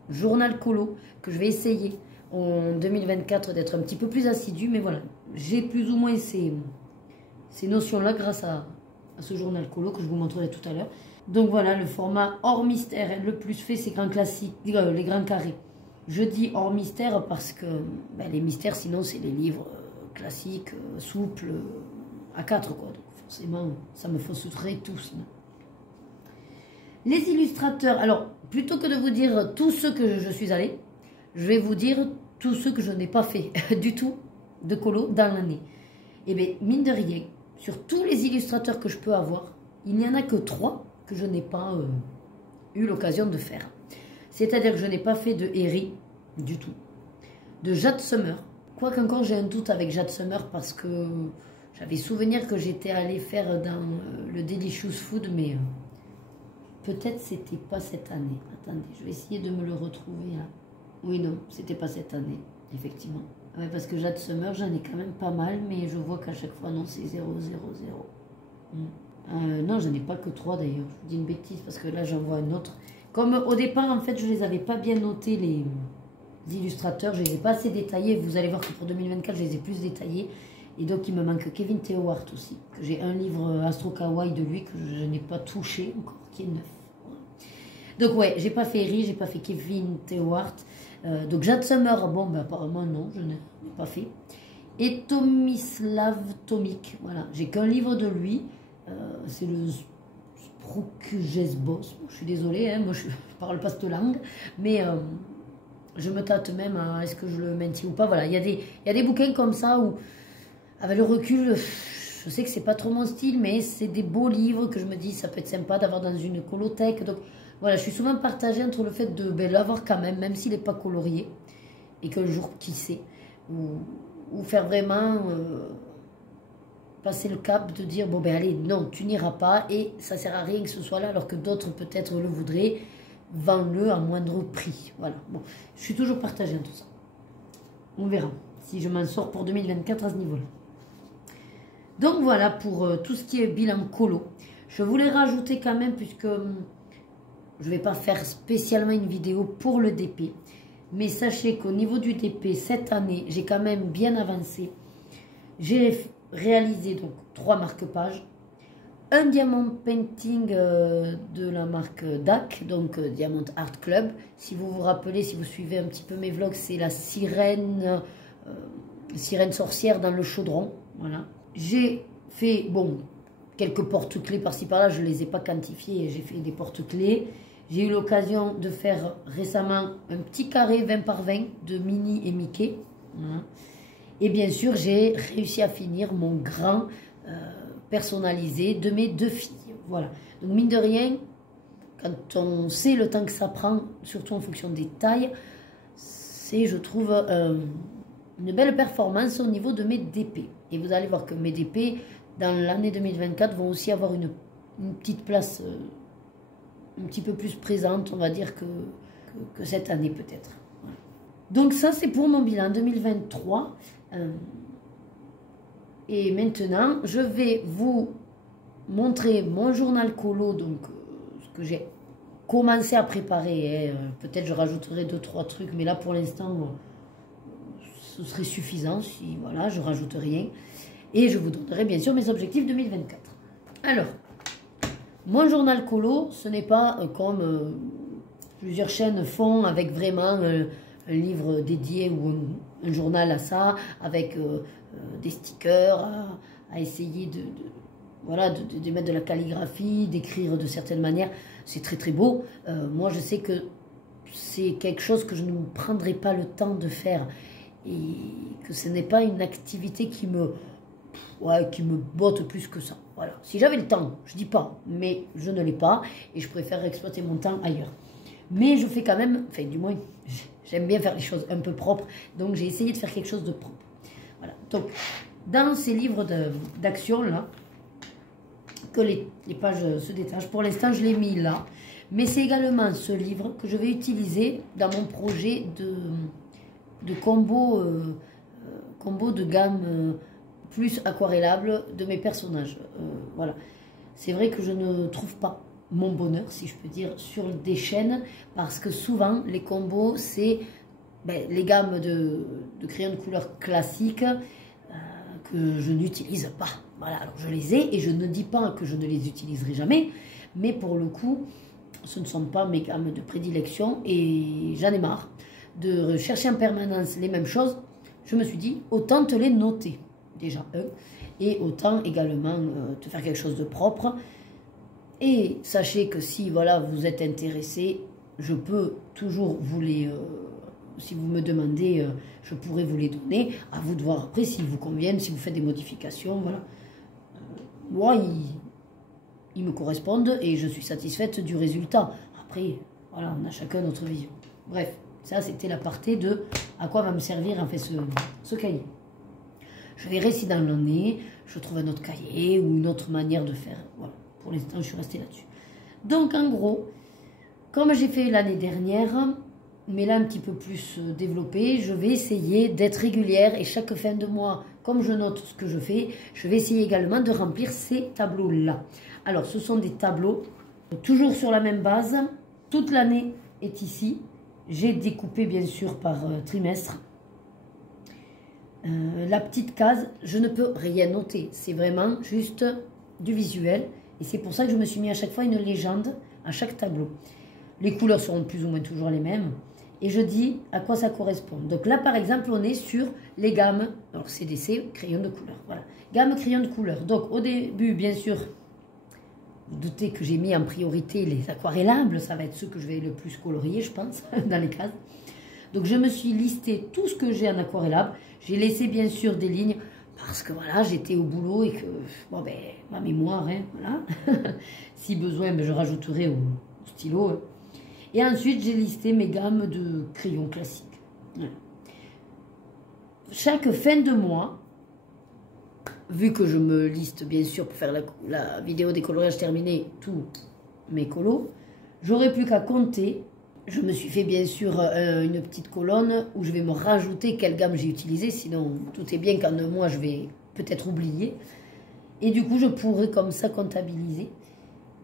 journal colo que je vais essayer en 2024 d'être un petit peu plus assidu. Mais voilà, j'ai plus ou moins ces notions-là grâce à ce journal colo que je vous montrerai tout à l'heure. Donc voilà, le format hors mystère le plus fait, c'est grand classique, les grands carrés. Je dis hors mystère parce que ben, les mystères, sinon, c'est les livres classiques, souples, A4, quoi. Donc forcément, ça me fausserait tout sinon. Les illustrateurs, alors, plutôt que de vous dire tous ceux que je suis allée, je vais vous dire tous ceux que je n'ai pas fait du tout de colo dans l'année. Et bien, mine de rien, sur tous les illustrateurs que je peux avoir, il n'y en a que 3 que je n'ai pas eu l'occasion de faire. C'est-à-dire que je n'ai pas fait de Herry du tout, de Jade Summer. Quoique encore j'ai un doute avec Jade Summer parce que j'avais souvenir que j'étais allée faire dans le Delicious Food, mais peut-être c'était pas cette année. Attendez, je vais essayer de me le retrouver là. Oui, non, c'était pas cette année, effectivement. Ouais, parce que Jade Summer, j'en ai quand même pas mal, mais je vois qu'à chaque fois, non, c'est 0, 0, 0. Non, j'en ai pas que 3 d'ailleurs. Je vous dis une bêtise parce que là, j'en vois un autre. Comme au départ, en fait, je les avais pas bien notés, les illustrateurs. Je les ai pas assez détaillés. Vous allez voir que pour 2024, je les ai plus détaillés. Et donc, il me manque Kevin Théohart aussi. Que j'ai un livre Astro Kawaii de lui que je n'ai pas touché encore, qui est neuf. Voilà. Donc, ouais, j'ai pas fait Eri, j'ai pas fait Kevin Théohart. Donc, Jade Summer, bon, ben, apparemment, non, je n'ai pas fait. Et Tomislav Tomic, voilà. J'ai qu'un livre de lui. C'est le Sprukjesbos. Je suis désolée, hein, moi je parle pas cette langue, mais je me tâte même à est-ce que je le maintiens ou pas. Voilà, il y a des bouquins comme ça où, avec le recul, je sais que c'est pas trop mon style, mais c'est des beaux livres que je me dis ça peut être sympa d'avoir dans une colothèque. Donc voilà, je suis souvent partagée entre le fait de l'avoir quand même s'il n'est pas colorié, et qu'un jour, qui sait, ou faire vraiment passer le cap de dire bon ben allez, non, tu n'iras pas et ça sert à rien que ce soit là alors que d'autres peut-être le voudraient, vends-le à moindre prix. Voilà, bon, je suis toujours partagée en tout ça. On verra si je m'en sors pour 2024 à ce niveau-là. Donc voilà pour tout ce qui est bilan colo. Je voulais rajouter quand même, puisque je ne vais pas faire spécialement une vidéo pour le DP, mais sachez qu'au niveau du DP cette année, j'ai quand même bien avancé. J'ai réalisé donc 3 marque-pages, un diamant painting de la marque DAC, donc Diamond Art Club. Si vous vous rappelez, si vous suivez un petit peu mes vlogs, c'est la sirène sorcière dans le chaudron. Voilà. J'ai fait, bon, quelques porte-clés par-ci par-là, je ne les ai pas quantifiés, j'ai fait des porte-clés. J'ai eu l'occasion de faire récemment un petit carré 20 par 20 de Minnie et Mickey. Voilà. Et bien sûr, j'ai réussi à finir mon grand personnalisé de mes 2 filles. Voilà. Donc mine de rien, quand on sait le temps que ça prend, surtout en fonction des tailles, c'est, je trouve, une belle performance au niveau de mes DP. Et vous allez voir que mes DP, dans l'année 2024, vont aussi avoir une petite place un petit peu plus présente, on va dire, que cette année peut-être. Voilà. Donc ça, c'est pour mon bilan 2023. Et maintenant, je vais vous montrer mon journal colo, donc ce que j'ai commencé à préparer. Peut-être je rajouterai 2-3 trucs, mais là pour l'instant, ce serait suffisant si voilà, je rajoute rien. Et je vous donnerai bien sûr mes objectifs 2024. Alors, mon journal colo, ce n'est pas comme plusieurs chaînes font avec vraiment un livre dédié ou un journal à ça, avec des stickers, à essayer de mettre de la calligraphie, d'écrire de certaines manières. C'est très très beau. Moi je sais que c'est quelque chose que je ne me prendrai pas le temps de faire et que ce n'est pas une activité qui me botte plus que ça. Voilà. Si j'avais le temps, je dis pas, mais je ne l'ai pas et je préfère exploiter mon temps ailleurs. Mais je fais quand même, enfin du moins, j'aime bien faire les choses un peu propres, donc j'ai essayé de faire quelque chose de propre. Voilà. Donc, dans ces livres d'action là, que les pages se détachent, pour l'instant je l'ai mis là, mais c'est également ce livre que je vais utiliser dans mon projet de combo de gamme plus aquarellable de mes personnages. Voilà. C'est vrai que je ne trouve pas mon bonheur, si je peux dire, sur des chaînes, parce que souvent les combos c'est les gammes de crayons de couleur classiques que je n'utilise pas. Voilà, alors je les ai et je ne dis pas que je ne les utiliserai jamais, mais pour le coup ce ne sont pas mes gammes de prédilection et j'en ai marre de rechercher en permanence les mêmes choses. Je me suis dit autant te les noter déjà et autant également te faire quelque chose de propre. Et sachez que si voilà, vous êtes intéressé, je peux toujours vous les... si vous me demandez, je pourrais vous les donner. À vous de voir après s'ils vous conviennent, si vous faites des modifications. Voilà. Moi, ils me correspondent et je suis satisfaite du résultat. Après, voilà, on a chacun notre vision. Bref, ça c'était l'aparté de à quoi va me servir en fait ce cahier. Je verrai si dans l'année, je trouve un autre cahier ou une autre manière de faire. Voilà. Pour l'instant, je suis restée là-dessus. Donc, en gros, comme j'ai fait l'année dernière, mais là un petit peu plus développé, je vais essayer d'être régulière et chaque fin de mois, comme je note ce que je fais, je vais essayer également de remplir ces tableaux-là. Alors, ce sont des tableaux, toujours sur la même base. Toute l'année est ici. J'ai découpé, bien sûr, par trimestre. La petite case, je ne peux rien noter. C'est vraiment juste du visuel. Et c'est pour ça que je me suis mis à chaque fois une légende à chaque tableau. Les couleurs seront plus ou moins toujours les mêmes. Et je dis à quoi ça correspond. Donc là, par exemple, on est sur les gammes. Alors, CDC, crayon de couleur. Voilà. Gamme crayon de couleur. Donc, au début, bien sûr, vous doutez que j'ai mis en priorité les aquarellables. Ça va être ceux que je vais le plus colorier, je pense, dans les cases. Donc, je me suis listé tout ce que j'ai en aquarellable. J'ai laissé, bien sûr, des lignes. Parce que voilà, j'étais au boulot et que, bon ben, ma mémoire, hein, voilà. Si besoin, ben, je rajouterai au stylo. Hein. Et ensuite, j'ai listé mes gammes de crayons classiques. Voilà. Chaque fin de mois, vu que je me liste bien sûr pour faire la vidéo des coloriages terminés, tous mes colos, j'aurai plus qu'à compter. Je me suis fait bien sûr une petite colonne où je vais me rajouter quelle gamme j'ai utilisée, sinon tout est bien qu'en un mois je vais peut-être oublier. Et du coup je pourrai comme ça comptabiliser.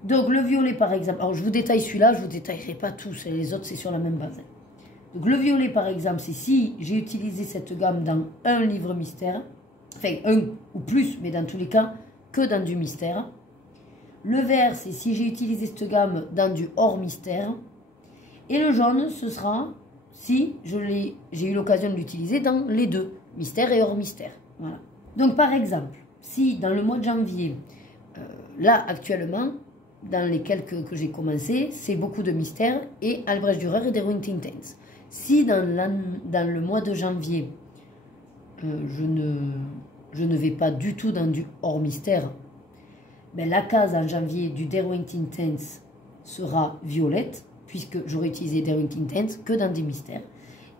Donc le violet par exemple, alors je vous détaille celui-là, je ne vous détaillerai pas tous, les autres c'est sur la même base. Donc le violet par exemple, c'est si j'ai utilisé cette gamme dans un livre mystère, enfin un ou plus, mais dans tous les cas, que dans du mystère. Le vert, c'est si j'ai utilisé cette gamme dans du hors mystère. Et le jaune, ce sera si j'ai eu l'occasion de l'utiliser dans les deux, mystère et hors mystère. Voilà. Donc par exemple, si dans le mois de janvier, là actuellement, dans lesquels que j'ai commencé, c'est beaucoup de mystères et Albrecht Dürer et Derwent Intense. Si dans le mois de janvier, je ne vais pas du tout dans du hors mystère, ben la case en janvier du Derwent Intense sera violette, puisque j'aurai utilisé Derwent Intense que dans des mystères.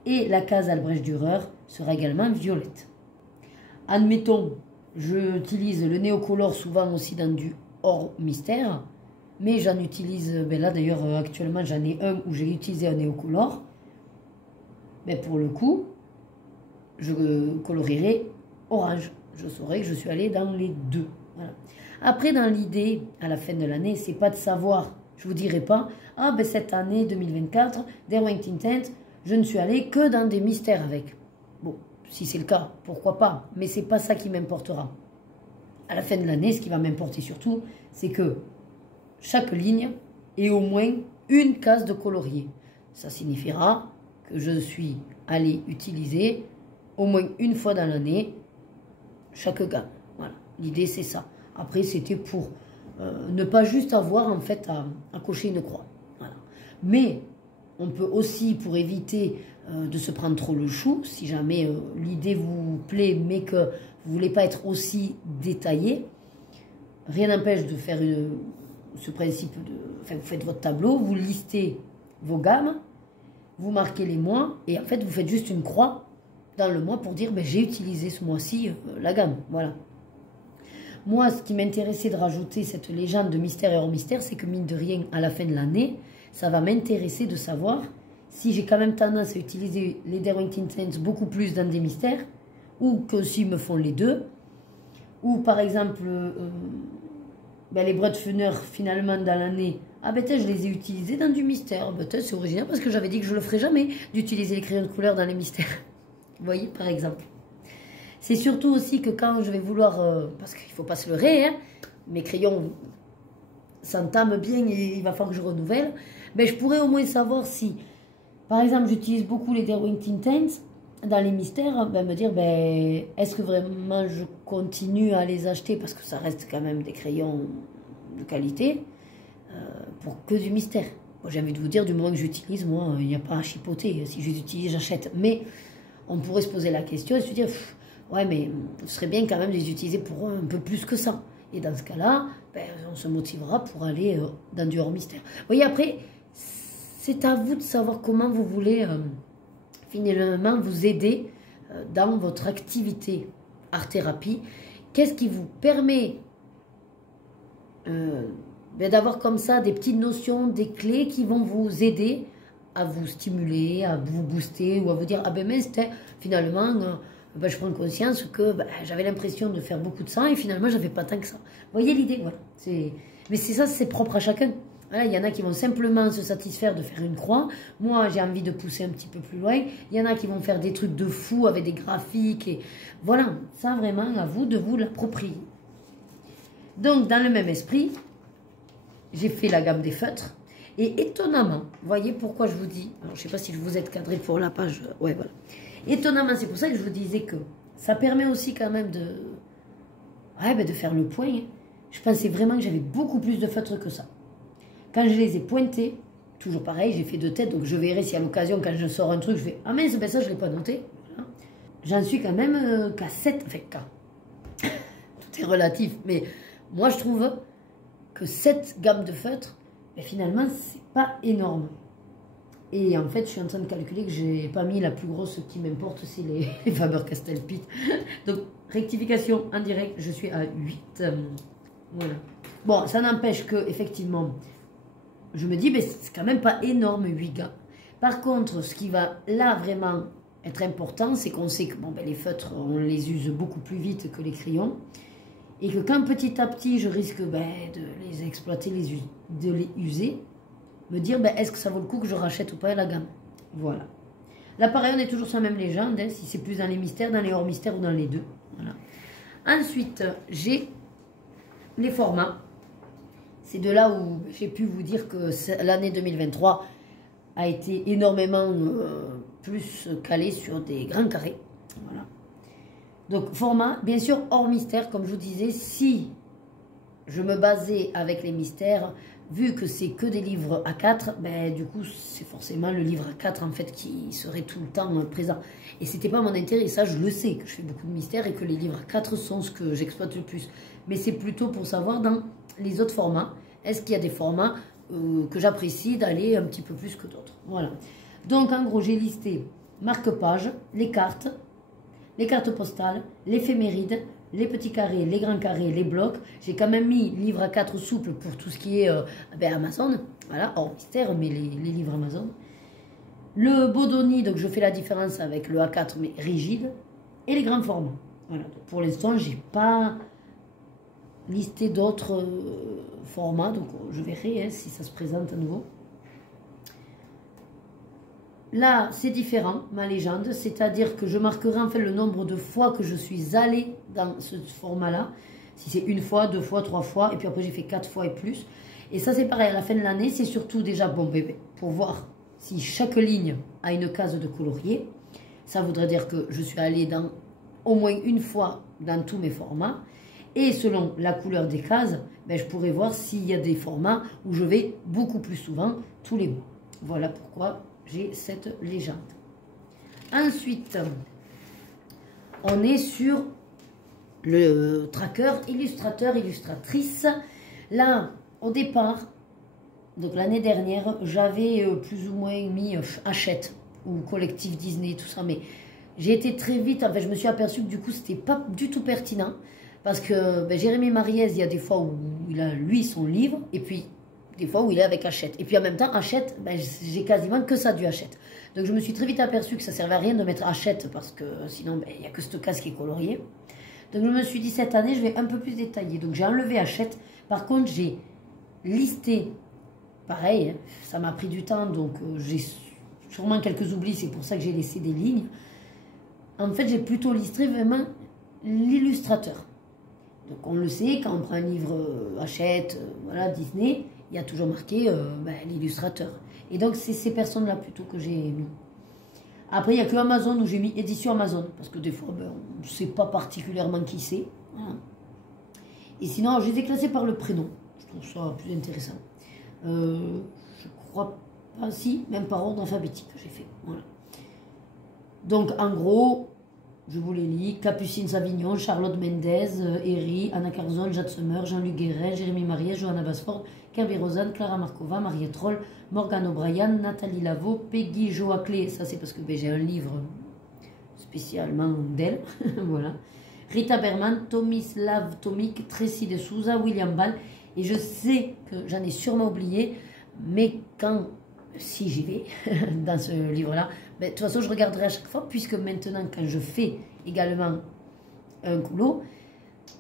Et la case Albrecht Dürer sera également violette. Admettons, j'utilise le néocolore souvent aussi dans du hors mystère, mais j'en utilise, ben là d'ailleurs actuellement j'en ai un où j'ai utilisé un néocolore. Mais pour le coup, je colorierai orange. Je saurai que je suis allée dans les deux. Voilà. Après, dans l'idée, à la fin de l'année, c'est pas de savoir. Je vous dirai pas, ah ben cette année 2024, Derwent Intense, je ne suis allée que dans des mystères avec. Bon, si c'est le cas, pourquoi pas. Mais c'est pas ça qui m'importera. À la fin de l'année, ce qui va m'importer surtout, c'est que chaque ligne ait au moins une case de colorier. Ça signifiera que je suis allée utiliser au moins une fois dans l'année chaque gamme. Voilà, l'idée c'est ça. Après, c'était pour ne pas juste avoir en fait à cocher une croix. Voilà. Mais on peut aussi, pour éviter de se prendre trop le chou, si jamais l'idée vous plaît mais que vous ne voulez pas être aussi détaillé, rien n'empêche de faire ce principe de... Enfin, vous faites votre tableau, vous listez vos gammes, vous marquez les mois et en fait vous faites juste une croix dans le mois pour dire ben, j'ai utilisé ce mois-ci la gamme. Voilà. Moi, ce qui m'intéressait de rajouter cette légende de mystère et hors mystère, c'est que mine de rien, à la fin de l'année, ça va m'intéresser de savoir si j'ai quand même tendance à utiliser les Derwent Intense beaucoup plus dans des mystères, ou que s'ils me font les deux, ou par exemple, ben, les Brutfunner, finalement, dans l'année, ah ben je les ai utilisés dans du mystère. Ben, c'est original parce que j'avais dit que je ne le ferais jamais, d'utiliser les crayons de couleur dans les mystères. Vous voyez, par exemple. C'est surtout aussi que quand je vais vouloir, parce qu'il ne faut pas se leurrer, hein, mes crayons s'entament bien et il va falloir que je renouvelle, ben, je pourrais au moins savoir si, par exemple, j'utilise beaucoup les Derwent Intense dans les mystères, ben, me dire, ben, est-ce que vraiment je continue à les acheter parce que ça reste quand même des crayons de qualité pour que du mystère. Bon, j'ai envie de vous dire, du moment que j'utilise, moi, il n'y a pas à chipoter. Si je les utilise, j'achète. Mais on pourrait se poser la question et se dire... Ouais, mais ce serait bien quand même de les utiliser pour un peu plus que ça. Et dans ce cas-là, ben, on se motivera pour aller dans du hors mystère. Vous voyez, après, c'est à vous de savoir comment vous voulez finalement vous aider dans votre activité art-thérapie. Qu'est-ce qui vous permet ben, d'avoir comme ça des petites notions, des clés qui vont vous aider à vous stimuler, à vous booster ou à vous dire, ah ben mince, finalement... ben, je prends conscience que ben, j'avais l'impression de faire beaucoup de sang et finalement, j'avais pas tant que ça. Vous voyez l'idée, voilà. Mais c'est ça, c'est propre à chacun. Voilà, il y en a qui vont simplement se satisfaire de faire une croix. Moi, j'ai envie de pousser un petit peu plus loin. Il y en a qui vont faire des trucs de fou avec des graphiques. Et voilà, ça vraiment, à vous de vous l'approprier. Donc, dans le même esprit, j'ai fait la gamme des feutres. Et étonnamment, vous voyez pourquoi je vous dis, alors je ne sais pas si vous êtes cadré pour la page, ouais, voilà. Étonnamment, c'est pour ça que je vous disais que ça permet aussi quand même de, ouais, ben de faire le point. Hein. Je pensais vraiment que j'avais beaucoup plus de feutres que ça. Quand je les ai pointés, toujours pareil, j'ai fait 2 têtes, donc je verrai si à l'occasion, quand je sors un truc, je fais « Ah mince, ben ça, je ne l'ai pas noté. Voilà. » J'en suis quand même qu'à 7, enfin qu'à... Tout est relatif, mais moi, je trouve que 7 gammes de feutres, ben, finalement, c'est pas énorme. Et en fait, je suis en train de calculer que j'ai pas mis la plus grosse qui m'importe, c'est les Faber-Castell Pitt. Donc, rectification en direct, je suis à 8. Voilà. Bon, ça n'empêche que, effectivement, je me dis, mais c'est quand même pas énorme, 8 gammes. Par contre, ce qui va là vraiment être important, c'est qu'on sait que bon, ben, les feutres, on les use beaucoup plus vite que les crayons. Et que quand petit à petit, je risque ben, de les exploiter, de les user, me dire, ben, est-ce que ça vaut le coup que je rachète ou pas la gamme? Voilà. Là, pareil, on est toujours sur la même légende, hein, si c'est plus dans les mystères, dans les hors mystères ou dans les deux. Voilà. Ensuite, j'ai les formats. C'est de là où j'ai pu vous dire que l'année 2023 a été énormément plus calée sur des grands carrés. Voilà. Donc, format, bien sûr, hors mystère, comme je vous disais, si je me basais avec les mystères, vu que c'est que des livres A4, ben, du coup, c'est forcément le livre A4 en fait qui serait tout le temps présent. Et c'était pas mon intérêt, et ça je le sais, que je fais beaucoup de mystères et que les livres A4 sont ce que j'exploite le plus. Mais c'est plutôt pour savoir dans les autres formats, est-ce qu'il y a des formats que j'apprécie d'aller un petit peu plus que d'autres. Voilà. Donc en gros, j'ai listé marque-page, les cartes postales, l'éphéméride, les petits carrés, les grands carrés, les blocs. J'ai quand même mis livre A4 souple pour tout ce qui est Amazon. Voilà, hors mystère, mais les livres Amazon. Le Bodoni, donc je fais la différence avec le A4, mais rigide. Et les grands formats. Voilà, donc pour l'instant, j'ai pas listé d'autres formats, donc je verrai si ça se présente à nouveau. Là, c'est différent, ma légende, c'est-à-dire que je marquerai en fait le nombre de fois que je suis allée dans ce format-là. Si c'est une fois, deux fois, trois fois, et puis après j'ai fait 4 fois et plus. Et ça c'est pareil, à la fin de l'année, c'est surtout déjà bon bébé, pour voir si chaque ligne a une case de colorier. Ça voudrait dire que je suis allée dans au moins une fois dans tous mes formats. Et selon la couleur des cases, ben, je pourrais voir s'il y a des formats où je vais beaucoup plus souvent tous les mois. Voilà pourquoi j'ai cette légende. Ensuite, on est sur le tracker illustrateur, illustratrice. Là, au départ, donc l'année dernière, j'avais plus ou moins mis Hachette ou collectif Disney, tout ça, mais j'ai été très vite, en fait, je me suis aperçue que du coup, c'était pas du tout pertinent. Parce que ben, Jérémy Mariez, il y a des fois où il a, lui, son livre, et puis des fois où il est avec Hachette. Et puis en même temps, Hachette, ben, j'ai quasiment que ça du Hachette. Donc je me suis très vite aperçue que ça ne servait à rien de mettre Hachette, parce que sinon, ben, il n'y a que cette case qui est coloriée. Donc je me suis dit, cette année, je vais un peu plus détailler. Donc j'ai enlevé Hachette. Par contre, j'ai listé, pareil, hein, ça m'a pris du temps, donc j'ai sûrement quelques oublis, c'est pour ça que j'ai laissé des lignes. En fait, j'ai plutôt listé vraiment l'illustrateur. Donc on le sait, quand on prend un livre Hachette, voilà, Disney, il y a toujours marqué ben, l'illustrateur. Et donc c'est ces personnes-là plutôt que j'ai mis. Après, il n'y a que Amazon où j'ai mis édition Amazon, parce que des fois, ben, on ne sait pas particulièrement qui c'est. Voilà. Et sinon, je les ai classés par le prénom. Je trouve ça plus intéressant. Je crois pas, si, même par ordre alphabétique que j'ai fait. Voilà. Donc en gros, je vous les lis: Capucine Savignon, Charlotte Mendez, Eri, Anna Carzon, Jade Sommer, Jean-Luc Guérin, Jérémy Mariès, Johanna Basford, Kirby Rosanne, Clara Markova, Mariette Roll, Morgane O'Brien, Nathalie Lavaux, Peggy Joaclé, ça c'est parce que ben, j'ai un livre spécialement d'elle, voilà. Rita Berman, Tomislav Tomic, Tracy de Souza, William Ball, et je sais que j'en ai sûrement oublié, mais si j'y vais dans ce livre-là, ben, de toute façon je regarderai à chaque fois, puisque maintenant quand je fais également un colo,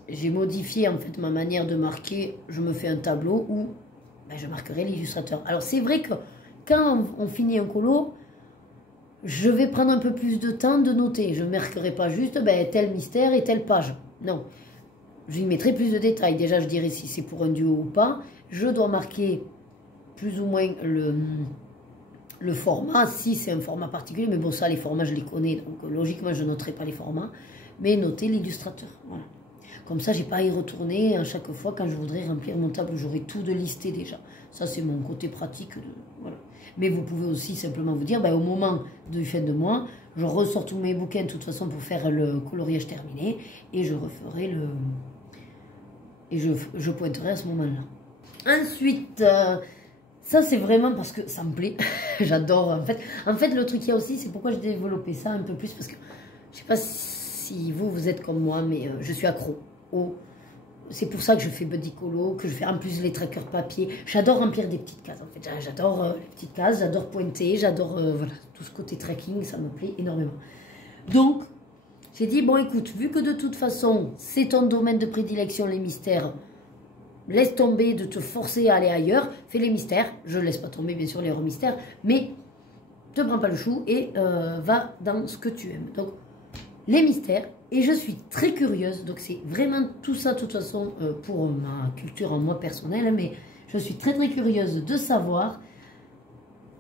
j'ai modifié en fait ma manière de marquer. Je me fais un tableau où ben, je marquerai l'illustrateur. Alors c'est vrai que quand on finit un colo, je vais prendre un peu plus de temps de noter. Je ne marquerai pas juste ben, tel mystère et telle page. Non, j'y mettrai plus de détails. Déjà je dirai si c'est pour un duo ou pas. Je dois marquer plus ou moins le format, si c'est un format particulier, mais bon ça les formats je les connais, donc logiquement je ne noterai pas les formats, mais noter l'illustrateur, voilà. Comme ça j'ai pas à y retourner à chaque fois quand je voudrais remplir mon tableau, j'aurai tout de listé déjà. Ça c'est mon côté pratique, voilà. Mais vous pouvez aussi simplement vous dire, ben, au moment de fin de mois, je ressors tous mes bouquins de toute façon pour faire le coloriage terminé, et je referai et je pointerai à ce moment-là. Ensuite, ça, c'est vraiment parce que ça me plaît. J'adore. En fait, le truc qu'il y a aussi, c'est pourquoi j'ai développé ça un peu plus. Parce que je ne sais pas si vous êtes comme moi, mais je suis accro. C'est pour ça que je fais Buddy Colo, que je fais en plus les trackers papier. J'adore remplir des petites cases. En fait, j'adore les petites cases, j'adore pointer, j'adore voilà, tout ce côté tracking. Ça me plaît énormément. Donc, j'ai dit, bon, écoute, vu que de toute façon, c'est ton domaine de prédilection, les mystères, laisse tomber de te forcer à aller ailleurs, fais les mystères, je ne laisse pas tomber bien sûr les hors mystères, mais ne te prends pas le chou et va dans ce que tu aimes. Donc les mystères, et je suis très curieuse, donc c'est vraiment tout ça de toute façon pour ma culture en moi personnelle, mais je suis très très curieuse de savoir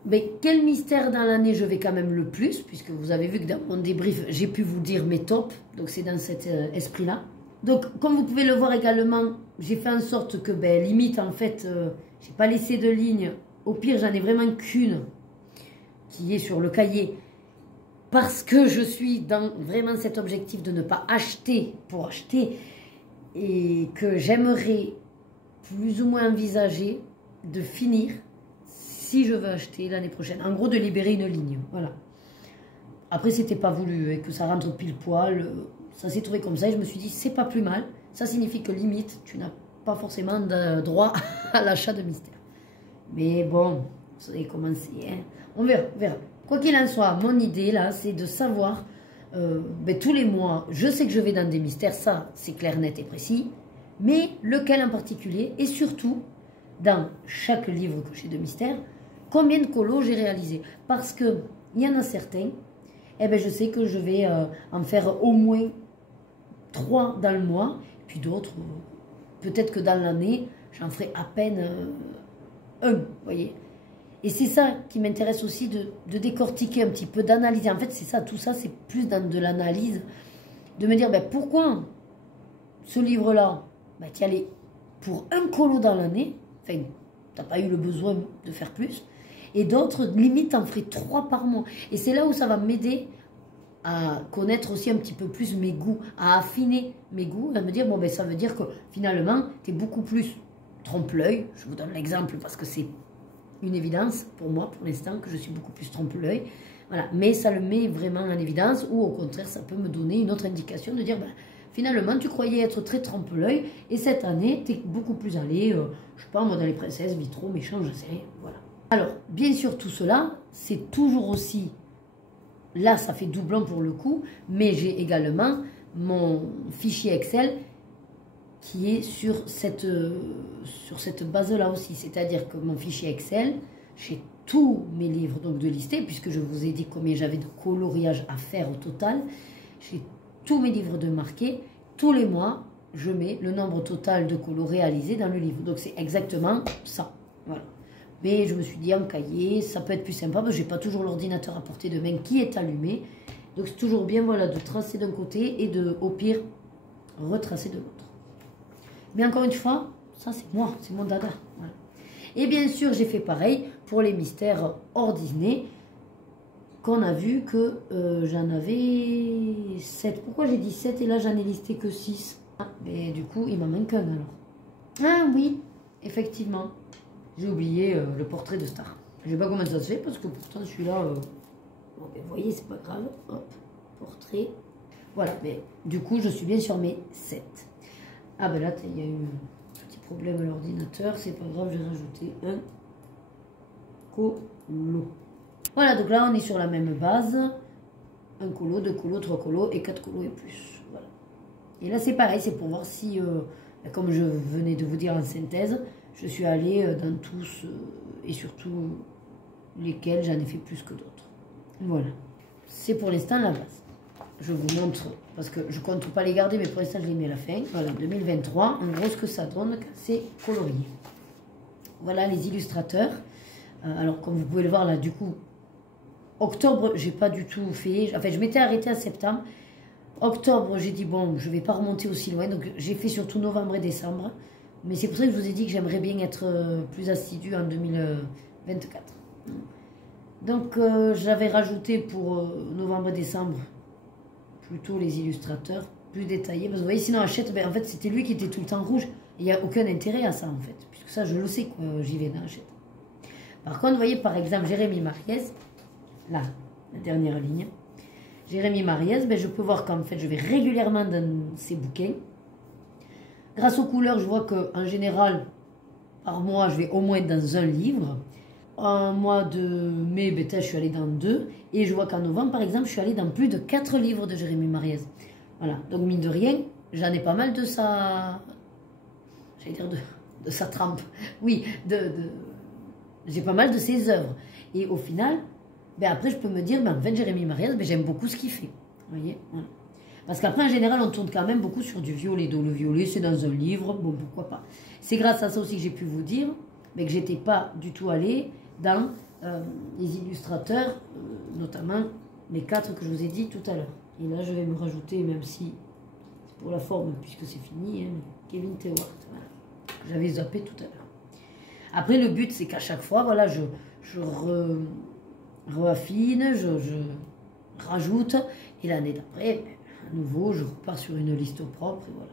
mais quel mystère dans l'année je vais quand même le plus, puisque vous avez vu que dans mon débrief j'ai pu vous dire mes tops, donc c'est dans cet esprit-là. Donc, comme vous pouvez le voir également, j'ai fait en sorte que, ben, limite, en fait, j'ai pas laissé de ligne. Au pire, j'en ai vraiment qu'une qui est sur le cahier. Parce que je suis dans vraiment cet objectif de ne pas acheter pour acheter. Et que j'aimerais plus ou moins envisager de finir, si je veux acheter l'année prochaine. En gros, de libérer une ligne. Voilà. Après, c'était pas voulu et que ça rentre pile poil. Ça s'est trouvé comme ça et je me suis dit, c'est pas plus mal. Ça signifie que limite, tu n'as pas forcément de droit à l'achat de Mystère. Mais bon, ça a commencé. Hein. On verra, on verra. Quoi qu'il en soit, mon idée là, c'est de savoir, ben, tous les mois, je sais que je vais dans des Mystères, ça c'est clair, net et précis. Mais lequel en particulier et surtout, dans chaque livre que j'ai de Mystère, combien de colos j'ai réalisé. Parce qu'il y en a certains, eh ben, je sais que je vais en faire au moins 3 dans le mois, puis d'autres, peut-être que dans l'année, j'en ferai à peine un, vous voyez. Et c'est ça qui m'intéresse aussi de décortiquer un petit peu, d'analyser. En fait, c'est ça, tout ça, c'est plus dans de l'analyse, de me dire, ben, pourquoi ce livre-là, ben, tu y allais pour un colo dans l'année, enfin, tu n'as pas eu le besoin de faire plus, et d'autres, limite, en ferais 3 par mois. Et c'est là où ça va m'aider à connaître aussi un petit peu plus mes goûts, à affiner mes goûts, à me dire, bon, ben, ça veut dire que finalement, tu es beaucoup plus trompe-l'œil. Je vous donne l'exemple parce que c'est une évidence pour moi, pour l'instant, que je suis beaucoup plus trompe-l'œil. Voilà. Mais ça le met vraiment en évidence, ou au contraire, ça peut me donner une autre indication de dire, ben, finalement, tu croyais être très trompe-l'œil, et cette année, tu es beaucoup plus allé, je sais pas, moi, dans les princesses, vitraux, méchants, je sais rien, voilà. Alors, bien sûr, tout cela, c'est toujours aussi, là, ça fait doublon pour le coup, mais j'ai également mon fichier Excel qui est sur cette base-là aussi. C'est-à-dire que mon fichier Excel, j'ai tous mes livres donc de listés, puisque je vous ai dit combien j'avais de coloriage à faire au total. J'ai tous mes livres de marqués. Tous les mois, je mets le nombre total de colos réalisés dans le livre. Donc, c'est exactement ça. Voilà. Mais je me suis dit, en cahier, ça peut être plus sympa, parce que je n'ai pas toujours l'ordinateur à portée de main qui est allumé. Donc, c'est toujours bien, voilà, de tracer d'un côté et de, au pire, retracer de l'autre. Mais encore une fois, ça, c'est moi, c'est mon dada. Voilà. Et bien sûr, j'ai fait pareil pour les mystères hors Disney, qu'on a vu que j'en avais 7. Pourquoi j'ai dit 7 et là, j'en ai listé que 6? Ah, mais du coup, il m'en manque un alors. Ah oui, effectivement. J'ai oublié le portrait de Star. Je sais pas comment ça se fait parce que pourtant celui-là, bon, vous voyez, c'est pas grave. Hop, portrait. Voilà, mais du coup, je suis bien sur mes 7. Ah ben là, il y a eu un petit problème à l'ordinateur. C'est pas grave, j'ai rajouté un colo. Voilà, donc là, on est sur la même base. Un colo, 2 colos, 3 colos et 4 colos et plus. Voilà. Et là, c'est pareil, c'est pour voir si, comme je venais de vous dire en synthèse, je suis allée dans tous et surtout lesquels j'en ai fait plus que d'autres. Voilà. C'est pour l'instant la base. Je vous montre, parce que je ne compte pas les garder, mais pour l'instant je les mets à la fin. Voilà, 2023, en gros ce que ça donne quand c'est colorié. Voilà les illustrateurs. Alors comme vous pouvez le voir là, du coup, octobre, j'ai pas du tout fait. Enfin, je m'étais arrêtée en septembre. Octobre, j'ai dit bon, je vais pas remonter aussi loin. Donc j'ai fait surtout novembre et décembre. Mais c'est pour ça que je vous ai dit que j'aimerais bien être plus assidue en 2024. Donc j'avais rajouté pour novembre et décembre plutôt les illustrateurs plus détaillés. Parce que vous voyez, sinon Hachette, ben, en fait c'était lui qui était tout le temps rouge. Il n'y a aucun intérêt à ça en fait. Puisque ça je le sais que j'y vais dans Hachette. Par contre, vous voyez par exemple Jérémy Mariez, là, la dernière ligne. Jérémy Mariez, ben, je peux voir qu'en fait je vais régulièrement dans ses bouquins. Grâce aux couleurs, je vois qu'en général, par mois, je vais au moins dans un livre. En mois de mai, ben, je suis allée dans 2. Et je vois qu'en novembre, par exemple, je suis allée dans plus de 4 livres de Jérémy Mariez. Voilà. Donc, mine de rien, j'en ai pas mal de sa... J'allais dire de sa trempe. Oui, j'ai pas mal de ses œuvres. Et au final, ben, après, je peux me dire, ben, en fait, Jérémy Mariez, ben, j'aime beaucoup ce qu'il fait. Vous voyez, voilà. Parce qu'après, en général, on tourne quand même beaucoup sur du violet. Donc, le violet, c'est dans un livre. Bon, pourquoi pas. C'est grâce à ça aussi que j'ai pu vous dire mais que j'étais pas du tout allée dans les illustrateurs, notamment les 4 que je vous ai dit tout à l'heure. Et là, je vais me rajouter, même si pour la forme, puisque c'est fini, hein, Kevin Tewart, voilà. J'avais zappé tout à l'heure. Après, le but, c'est qu'à chaque fois, voilà, je raffine, je rajoute, et l'année d'après, à nouveau, je repars sur une liste propre, et voilà.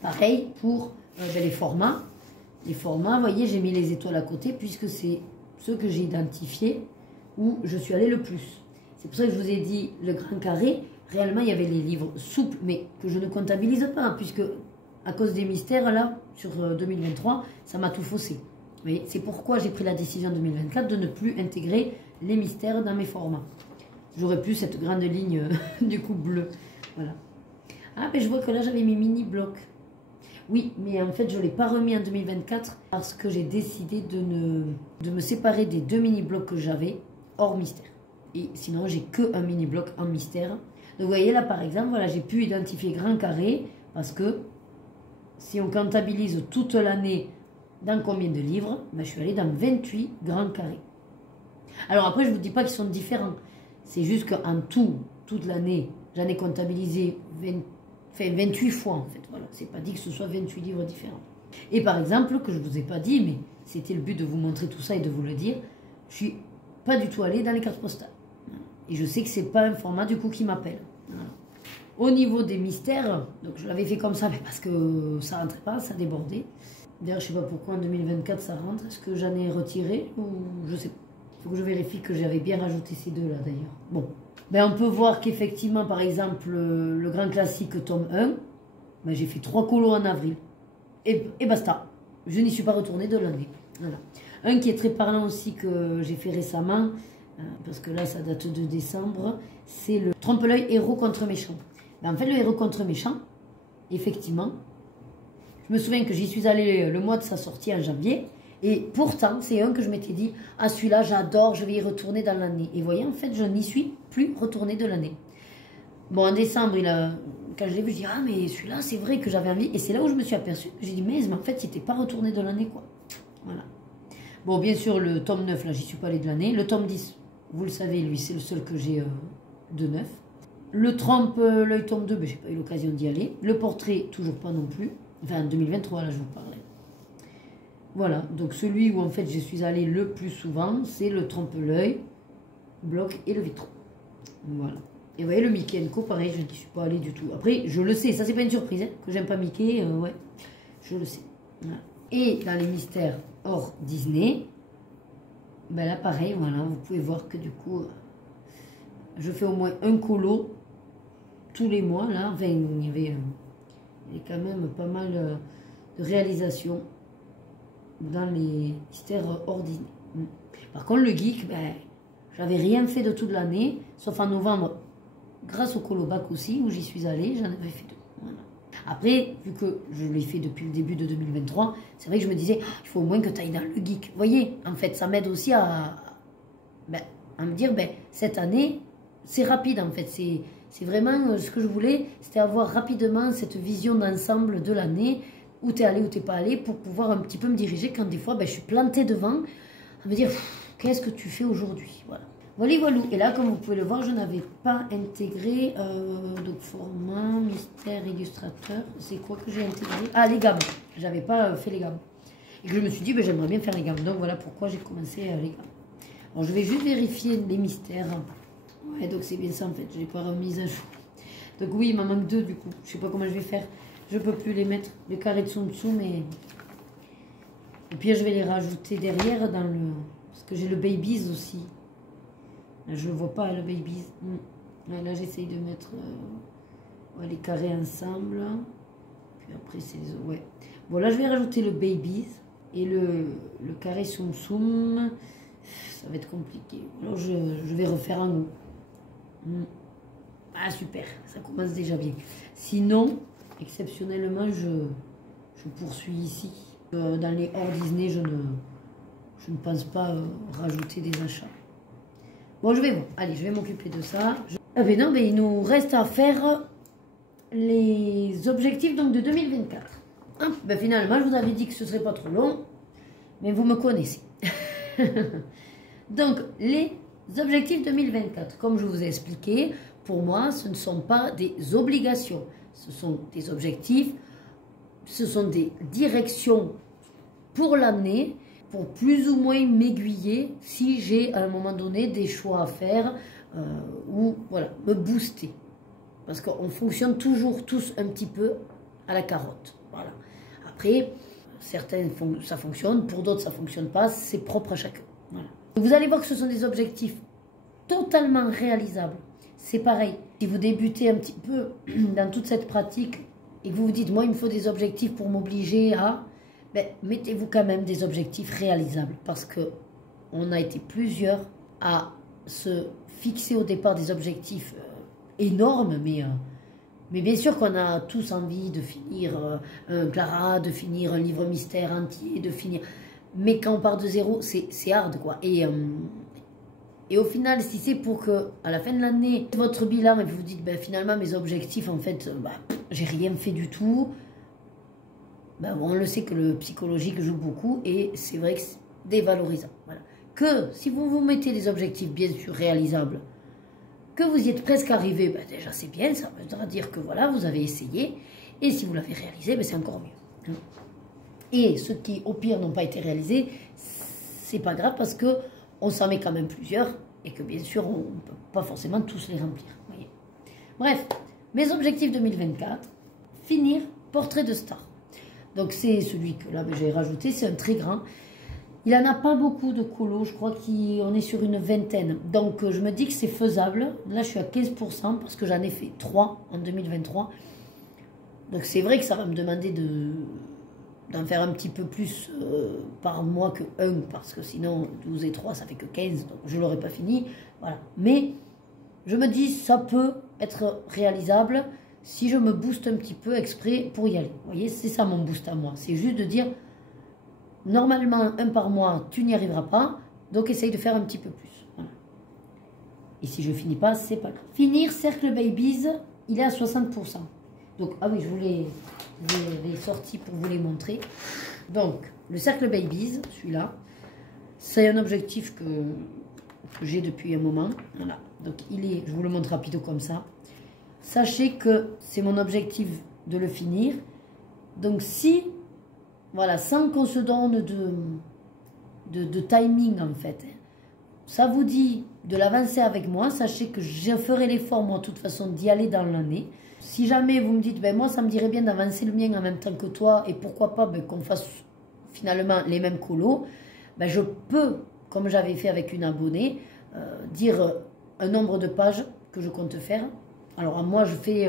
Pareil pour les formats. Les formats, vous voyez, j'ai mis les étoiles à côté, puisque c'est ceux que j'ai identifiés où je suis allée le plus. C'est pour ça que je vous ai dit le grand carré. Réellement, il y avait les livres souples, mais que je ne comptabilise pas, puisque à cause des mystères, là, sur 2023, ça m'a tout faussé. C'est pourquoi j'ai pris la décision en 2024 de ne plus intégrer les mystères dans mes formats. J'aurais plus cette grande ligne du coup bleu. Voilà. Ah, mais je vois que là, j'avais mes mini-blocs. Oui, mais en fait, je ne l'ai pas remis en 2024 parce que j'ai décidé de me séparer des 2 mini-blocs que j'avais hors mystère. Et sinon, j'ai que un mini-bloc en mystère. Donc, vous voyez là, par exemple, voilà, j'ai pu identifier grand carré parce que si on comptabilise toute l'année dans combien de livres, ben, je suis allée dans 28 grands carrés. Alors après, je ne vous dis pas qu'ils sont différents. C'est juste qu'en tout, toute l'année, j'en ai comptabilisé 28 fois en fait. Voilà, c'est pas dit que ce soit 28 livres différents. Et par exemple, que je ne vous ai pas dit, mais c'était le but de vous montrer tout ça et de vous le dire, je suis pas du tout allée dans les cartes postales. Et je sais que c'est pas un format du coup qui m'appelle. Voilà. Au niveau des mystères, donc je l'avais fait comme ça, mais parce que ça rentrait pas, ça débordait. D'ailleurs, je sais pas pourquoi en 2024 ça rentre. Est-ce que j'en ai retiré ou je sais pas. Il faut que je vérifie que j'avais bien rajouté ces deux là d'ailleurs. Bon, ben, on peut voir qu'effectivement, par exemple, le grand classique tome 1, ben, j'ai fait 3 colos en avril. Et basta. Je n'y suis pas retournée de l'année. Voilà. Un qui est très parlant aussi que j'ai fait récemment, parce que là ça date de décembre, c'est le trompe-l'œil héros contre méchant. Ben, en fait, le héros contre méchant, effectivement, je me souviens que j'y suis allée le mois de sa sortie en janvier. Et pourtant, c'est un que je m'étais dit, ah celui-là j'adore, je vais y retourner dans l'année. Et vous voyez, en fait, je n'y suis plus retournée de l'année. Bon, en décembre, quand je l'ai vu, je dis, ah mais celui-là, c'est vrai que j'avais envie. Et c'est là où je me suis aperçue, j'ai dit, mais en fait, il n'était pas retourné de l'année, quoi. Voilà. Bon, bien sûr, le tome 9, là, j'y suis pas allée de l'année. Le tome 10, vous le savez, lui, c'est le seul que j'ai de neuf. Le trompe, l'œil tome 2, ben, j'ai pas eu l'occasion d'y aller. Le portrait, toujours pas non plus. Enfin, en 2023, là, je vous parlais. Voilà, donc celui où en fait je suis allée le plus souvent, c'est le trompe-l'œil, bloc et le vitron. Voilà. Et vous voyez le Mickey & Co, pareil, je n'y suis pas allée du tout. Après, je le sais, ça c'est pas une surprise, hein, que j'aime pas Mickey, ouais, je le sais. Voilà. Et dans les mystères hors Disney, ben là pareil, voilà, vous pouvez voir que du coup, je fais au moins un colo tous les mois, là, enfin, il y avait quand même pas mal de réalisations dans les mystères hors Disney. Par contre, le geek, ben, j'avais rien fait de toute l'année, sauf en novembre, grâce au colobac aussi, où j'y suis allée, j'en avais fait 2. Voilà. Après, vu que je l'ai fait depuis le début de 2023, c'est vrai que je me disais, il faut au moins que tu ailles dans le geek. Vous voyez, en fait, ça m'aide aussi à me dire, ben, cette année, c'est rapide en fait. C'est vraiment ce que je voulais, c'était avoir rapidement cette vision d'ensemble de l'année, où tu es allé, où tu n'es pas allé, pour pouvoir un petit peu me diriger quand des fois ben, je suis plantée devant, à me dire qu'est-ce que tu fais aujourd'hui, voilà. Voilà. Et là, comme vous pouvez le voir, je n'avais pas intégré donc format, mystère, illustrateur. C'est quoi que j'ai intégré? Ah, les gammes. J'avais pas fait les gammes. Et que je me suis dit, ben, j'aimerais bien faire les gammes. Donc voilà pourquoi j'ai commencé les gammes. Bon, je vais juste vérifier les mystères. Ouais, donc c'est bien ça en fait. Je n'ai pas remis à jour. Donc oui, il m'en manque 2 du coup. Je sais pas comment je vais faire. Je peux plus les mettre, le carré de Sun Tzu, mais... Et puis je vais les rajouter derrière dans le... Parce que j'ai le Babies aussi. Là, je ne vois pas le Babies. Là j'essaye de mettre les carrés ensemble. Puis après c'est... Ouais. Bon, là, je vais rajouter le Babies et le carré Tsum Tsum. Ça va être compliqué. Alors, je vais refaire un haut. Ah, super. Ça commence déjà bien. Sinon... Exceptionnellement, je poursuis ici. Dans les hors Disney, je ne pense pas rajouter des achats. Bon, je vais voir. Allez, je vais m'occuper de ça. Ah ben non, il nous reste à faire les objectifs donc, de 2024. Hein, ben finalement, je vous avais dit que ce ne serait pas trop long, mais vous me connaissez. Donc, les objectifs 2024, comme je vous ai expliqué, pour moi, ce ne sont pas des obligations. Ce sont des objectifs, ce sont des directions pour l'année, pour plus ou moins m'aiguiller si j'ai à un moment donné des choix à faire ou voilà, me booster. Parce qu'on fonctionne toujours tous un petit peu à la carotte. Voilà. Après, certains ça fonctionne, pour d'autres ça ne fonctionne pas, c'est propre à chacun. Voilà. Vous allez voir que ce sont des objectifs totalement réalisables. C'est pareil, si vous débutez un petit peu dans toute cette pratique et que vous vous dites, moi il me faut des objectifs pour m'obliger à... Ben, mettez-vous quand même des objectifs réalisables parce que on a été plusieurs à se fixer au départ des objectifs énormes, mais bien sûr qu'on a tous envie de finir un Clara, de finir un livre mystère entier, de finir... Mais quand on part de zéro, c'est hard, quoi. Et au final, si c'est pour que, à la fin de l'année, votre bilan, et vous vous dites, ben, finalement, mes objectifs, en fait, j'ai rien fait du tout... Ben, on le sait que le psychologique joue beaucoup et c'est vrai que c'est dévalorisant. Voilà. Que si vous vous mettez des objectifs bien sûr réalisables, que vous y êtes presque arrivé, ben déjà c'est bien, ça veut dire que voilà, vous avez essayé et si vous l'avez réalisé, ben c'est encore mieux. Et ceux qui au pire n'ont pas été réalisés, c'est pas grave parce que on s'en met quand même plusieurs et que bien sûr on ne peut pas forcément tous les remplir. Voyez. Bref, mes objectifs 2024, finir portrait de star. Donc c'est celui que là j'ai rajouté, c'est un très grand. Il n'en a pas beaucoup de colos, je crois qu'on est sur une vingtaine. Donc je me dis que c'est faisable. Là je suis à 15% parce que j'en ai fait 3 en 2023. Donc c'est vrai que ça va me demander d'en faire un petit peu plus par mois que 1. Parce que sinon 12 et 3 ça fait que 15, donc je ne l'aurais pas fini. Voilà. Mais je me dis ça peut être réalisable. Si je me booste un petit peu exprès pour y aller. Vous voyez, c'est ça mon boost à moi. C'est juste de dire, normalement, 1 par mois, tu n'y arriveras pas. Donc, essaye de faire un petit peu plus. Voilà. Et si je finis pas, c'est pas grave. Finir, Cercle Babies, il est à 60%. Donc, ah oui, je vous les sortis pour vous les montrer. Donc, le Cercle Babies, celui-là, c'est un objectif que j'ai depuis un moment. Voilà. Donc, je vous le montre rapido comme ça. Sachez que c'est mon objectif de le finir. Donc si, voilà, sans qu'on se donne de timing en fait, ça vous dit de l'avancer avec moi, sachez que je ferai l'effort moi de toute façon d'y aller dans l'année. Si jamais vous me dites, ben moi ça me dirait bien d'avancer le mien en même temps que toi et pourquoi pas ben, qu'on fasse finalement les mêmes colos, ben, je peux, comme j'avais fait avec une abonnée, dire un nombre de pages que je compte faire. Alors moi je fais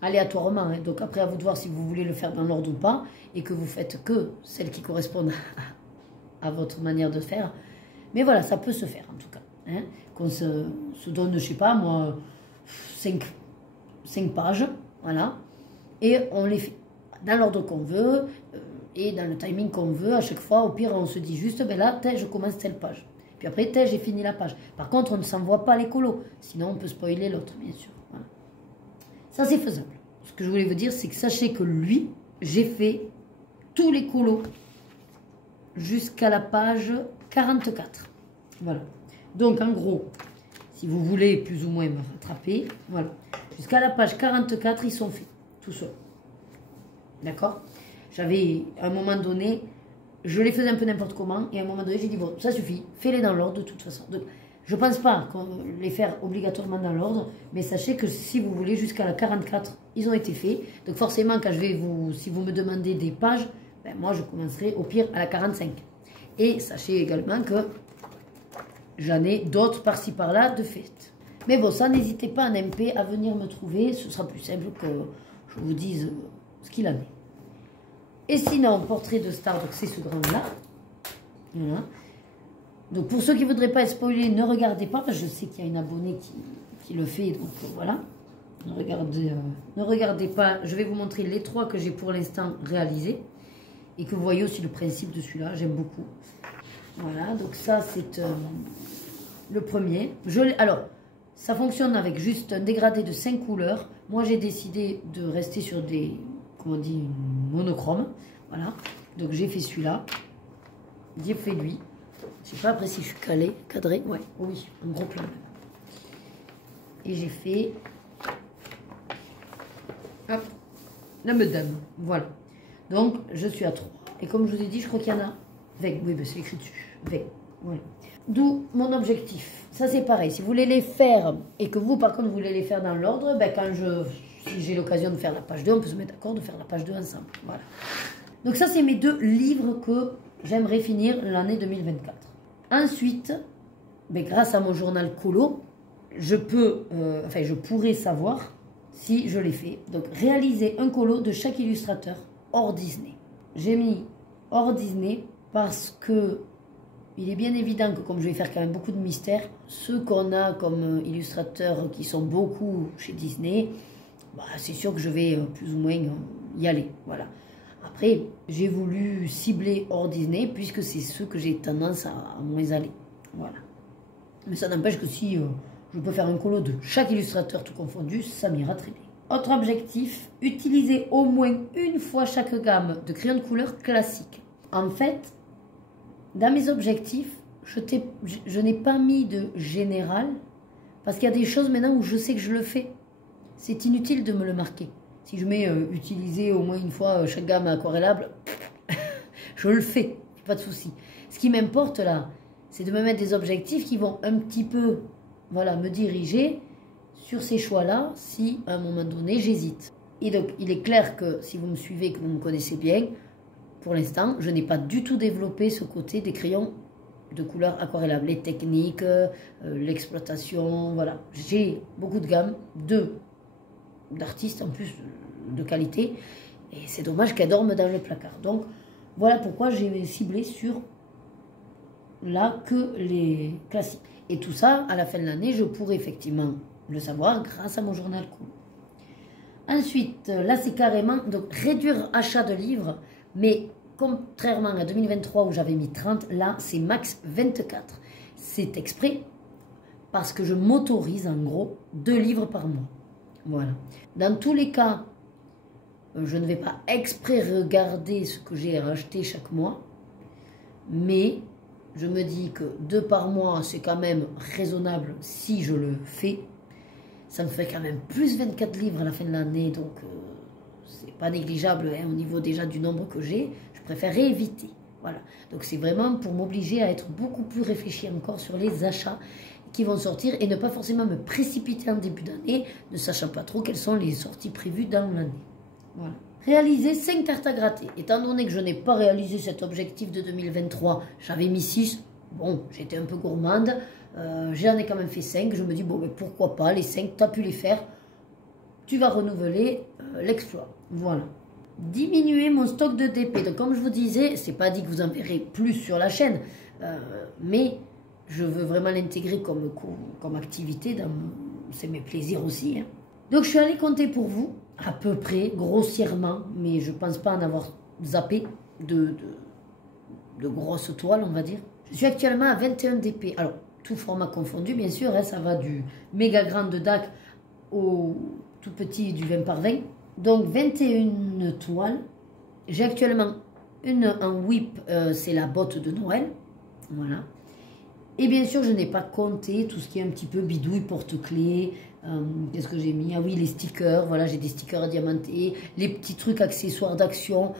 aléatoirement, hein, donc après à vous de voir si vous voulez le faire dans l'ordre ou pas, et que vous faites que celles qui correspondent à votre manière de faire. Mais voilà, ça peut se faire en tout cas. Hein, qu'on se donne, je sais pas moi, 5 pages, voilà, et on les fait dans l'ordre qu'on veut, et dans le timing qu'on veut. À chaque fois, au pire, on se dit juste, ben là, je commence telle page. Puis après, j'ai fini la page. Par contre, on ne s'envoie pas les colos, sinon on peut spoiler l'autre, bien sûr. Voilà. Ça, c'est faisable. Ce que je voulais vous dire, c'est que sachez que lui, j'ai fait tous les colos jusqu'à la page 44. Voilà. Donc, en gros, si vous voulez plus ou moins me rattraper, voilà. Jusqu'à la page 44, ils sont faits, tout seuls. D'accord? J'avais, à un moment donné, je les faisais un peu n'importe comment, et à un moment donné, j'ai dit, bon, ça suffit, fais-les dans l'ordre de toute façon. Donc, je ne pense pas qu'on les faire obligatoirement dans l'ordre, mais sachez que si vous voulez, jusqu'à la 44, ils ont été faits. Donc forcément, quand si vous me demandez des pages, ben moi je commencerai au pire à la 45. Et sachez également que j'en ai d'autres par-ci par-là de fait. Mais bon, ça, n'hésitez pas en MP à venir me trouver, ce sera plus simple que je vous dise ce qu'il en est. Et sinon, portrait de star, donc c'est ce grand-là. Voilà. Donc pour ceux qui ne voudraient pas être spoilés, ne regardez pas, parce que je sais qu'il y a une abonnée qui le fait, donc voilà. Ne regardez pas, je vais vous montrer les 3 que j'ai pour l'instant réalisés. Et que vous voyez aussi le principe de celui-là, j'aime beaucoup. Voilà, donc ça c'est le premier. Alors, ça fonctionne avec juste un dégradé de 5 couleurs. Moi j'ai décidé de rester sur des, comment on dit, monochrome. Voilà, donc j'ai fait celui-là. J'ai fait lui. Je sais pas après si je suis cadré. Ouais, oui, un gros plan. Et j'ai fait Hop, la madame, voilà. Donc, je suis à 3. Et comme je vous ai dit, je crois qu'il y en a 20. Oui, ben c'est écrit dessus. 20, voilà. D'où mon objectif. Ça, c'est pareil. Si vous voulez les faire, et que vous, par contre, vous voulez les faire dans l'ordre, ben, si j'ai l'occasion de faire la page 2, on peut se mettre d'accord de faire la page 2 ensemble. Voilà. Donc ça, c'est mes 2 livres que j'aimerais finir l'année 2024. Ensuite, ben, grâce à mon journal colo, je pourrais savoir si je l'ai fait. Donc, réaliser un colo de chaque illustrateur hors Disney. J'ai mis hors Disney parce que il est bien évident que comme je vais faire quand même beaucoup de mystères, ceux qu'on a comme illustrateurs qui sont beaucoup chez Disney, bah, c'est sûr que je vais plus ou moins y aller. Voilà. Après, j'ai voulu cibler hors Disney puisque c'est ceux que j'ai tendance à moins aller. Voilà. Mais ça n'empêche que si je peux faire un colo de chaque illustrateur tout confondu, ça m'ira très bien. Autre objectif, utiliser au moins une fois chaque gamme de crayons de couleur classique. En fait, dans mes objectifs, je n'ai pas mis de général parce qu'il y a des choses maintenant où je sais que je le fais. C'est inutile de me le marquer. Si je mets utiliser au moins une fois chaque gamme aquarellable, je le fais, pas de souci. Ce qui m'importe là, c'est de me mettre des objectifs qui vont un petit peu, voilà, me diriger sur ces choix-là si à un moment donné j'hésite. Et donc il est clair que si vous me suivez, que vous me connaissez bien, pour l'instant je n'ai pas du tout développé ce côté des crayons de couleur aquarellable, les techniques, l'exploitation, voilà. J'ai beaucoup de gammes, d'artistes en plus de qualité, et c'est dommage qu'elles dorment dans le placard. Donc voilà pourquoi j'ai ciblé sur là que les classiques. Et tout ça, à la fin de l'année, je pourrais effectivement le savoir grâce à mon journal cool. Ensuite, là c'est carrément donc réduire achat de livres, mais contrairement à 2023 où j'avais mis 30, là c'est max 24. C'est exprès parce que je m'autorise en gros 2 livres par mois. Voilà. Dans tous les cas, je ne vais pas exprès regarder ce que j'ai acheté chaque mois, mais je me dis que 2 par mois, c'est quand même raisonnable si je le fais. Ça me fait quand même plus 24 livres à la fin de l'année, donc c'est pas négligeable hein, au niveau déjà du nombre que j'ai. Je préférerais éviter. Voilà. Donc c'est vraiment pour m'obliger à être beaucoup plus réfléchi encore sur les achats qui vont sortir et ne pas forcément me précipiter en début d'année, ne sachant pas trop quelles sont les sorties prévues dans l'année. Voilà. Réaliser 5 tartes à gratter. Étant donné que je n'ai pas réalisé cet objectif de 2023, j'avais mis 6. Bon, j'étais un peu gourmande. J'en ai quand même fait 5. Je me dis, bon, mais pourquoi pas, les 5, tu as pu les faire. Tu vas renouveler l'exploit. Voilà. Diminuer mon stock de DP. Donc, comme je vous disais, c'est pas dit que vous en verrez plus sur la chaîne, mais je veux vraiment l'intégrer comme activité. C'est mes plaisirs aussi. Hein. Donc, je suis allée compter pour vous, à peu près, grossièrement, mais je pense pas en avoir zappé de grosses toiles, on va dire. Je suis actuellement à 21 DP. Alors, tout format confondu, bien sûr, hein, ça va du méga grand de DAC au tout petit du 20 par 20. Donc, 21 toiles. J'ai actuellement une en whip, c'est la botte de Noël. Voilà. Et bien sûr, je n'ai pas compté tout ce qui est un petit peu bidouille, porte-clés. Qu'est-ce que j'ai mis? Ah oui, les stickers. Voilà, j'ai des stickers diamantés. Les petits trucs accessoires d'action.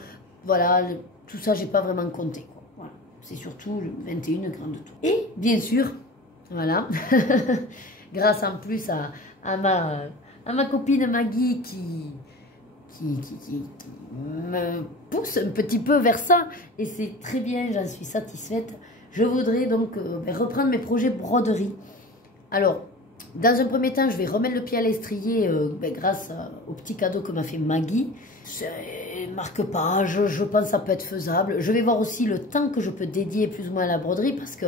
Voilà, tout ça, j'ai pas vraiment compté. Quoi. Voilà. C'est surtout le 21 grandes tours. Et bien sûr, voilà, grâce en plus à ma copine Maggie qui me pousse un petit peu vers ça. Et c'est très bien, j'en suis satisfaite. Je voudrais donc reprendre mes projets broderie. Alors, dans un premier temps, je vais remettre le pied à l'estrier grâce au petit cadeau que m'a fait Maggie. Ne marque pas, je pense que ça peut être faisable. Je vais voir aussi le temps que je peux dédier plus ou moins à la broderie parce que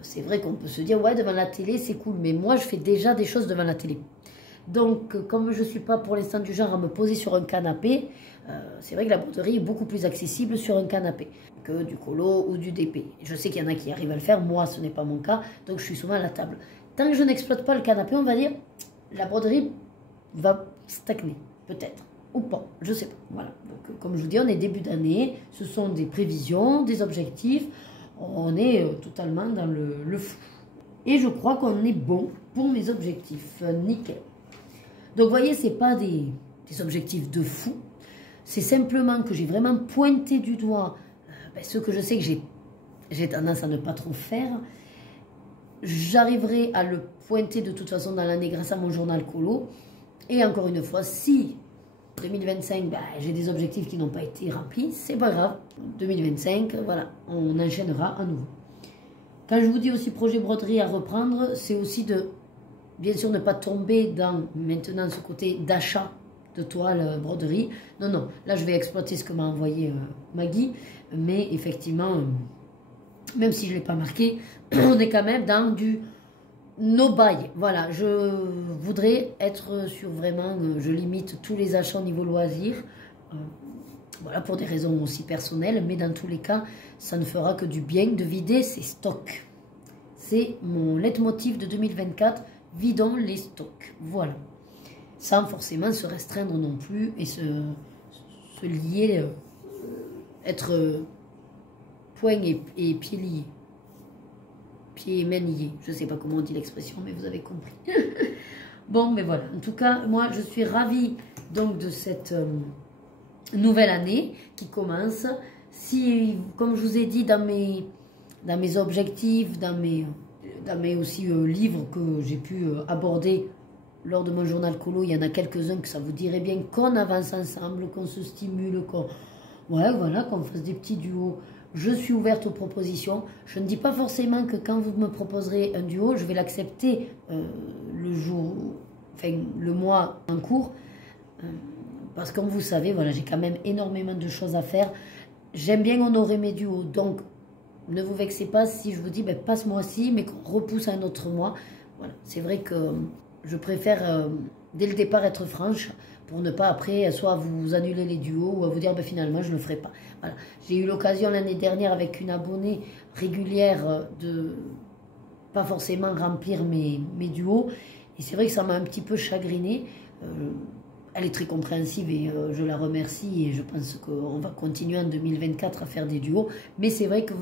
c'est vrai qu'on peut se dire, ouais, devant la télé, c'est cool. Mais moi, je fais déjà des choses devant la télé. Donc, comme je ne suis pas pour l'instant du genre à me poser sur un canapé, c'est vrai que la broderie est beaucoup plus accessible sur un canapé que du colo ou du DP. Je sais qu'il y en a qui arrivent à le faire, moi ce n'est pas mon cas, donc je suis souvent à la table. Tant que je n'exploite pas le canapé, on va dire, la broderie va stagner, peut-être, ou pas, je ne sais pas. Voilà, donc comme je vous dis, on est début d'année, ce sont des prévisions, des objectifs, on est totalement dans le flou. Et je crois qu'on est bon pour mes objectifs, nickel. Donc vous voyez, c'est pas des des objectifs de fou. C'est simplement que j'ai vraiment pointé du doigt ce que je sais que j'ai tendance à ne pas trop faire. J'arriverai à le pointer de toute façon dans l'année grâce à mon journal colo. Et encore une fois, si 2025, j'ai des objectifs qui n'ont pas été remplis, c'est pas grave. 2025, voilà, on enchaînera à nouveau. Quand je vous dis aussi projet broderie à reprendre, c'est aussi de, bien sûr, ne pas tomber dans maintenant ce côté d'achat de toile broderie. Non, non, là je vais exploiter ce que m'a envoyé Maggie, mais effectivement, même si je ne l'ai pas marqué, on est quand même dans du no buy. Voilà, je voudrais être sur vraiment, je limite tous les achats au niveau loisir. Voilà, pour des raisons aussi personnelles, mais dans tous les cas, ça ne fera que du bien de vider ses stocks. C'est mon leitmotiv de 2024, vidons les stocks. Voilà. Sans forcément se restreindre non plus et se lier, être poing et pieds liés. Pieds et mains liés. Je ne sais pas comment on dit l'expression, mais vous avez compris. Bon, mais voilà. En tout cas, moi, je suis ravie donc de cette nouvelle année qui commence. Si, comme je vous ai dit dans mes objectifs, dans mes aussi livres que j'ai pu aborder lors de mon journal colo, il y en a quelques-uns que ça vous dirait bien qu'on avance ensemble, qu'on se stimule, voilà, qu'on fasse des petits duos. Je suis ouverte aux propositions. Je ne dis pas forcément que quand vous me proposerez un duo, je vais l'accepter le mois en cours. Parce que comme vous savez, voilà, j'ai quand même énormément de choses à faire. J'aime bien honorer mes duos. Donc, ne vous vexez pas si je vous dis, pas ce mois-ci, mais qu'on repousse un autre mois. Voilà, c'est vrai que je préfère, dès le départ, être franche pour ne pas après, soit vous annuler les duos ou à vous dire, finalement, je ne le ferai pas. Voilà. J'ai eu l'occasion l'année dernière avec une abonnée régulière de pas forcément remplir mes duos. Et c'est vrai que ça m'a un petit peu chagrinée. Elle est très compréhensive et je la remercie. Et je pense qu'on va continuer en 2024 à faire des duos. Mais c'est vrai que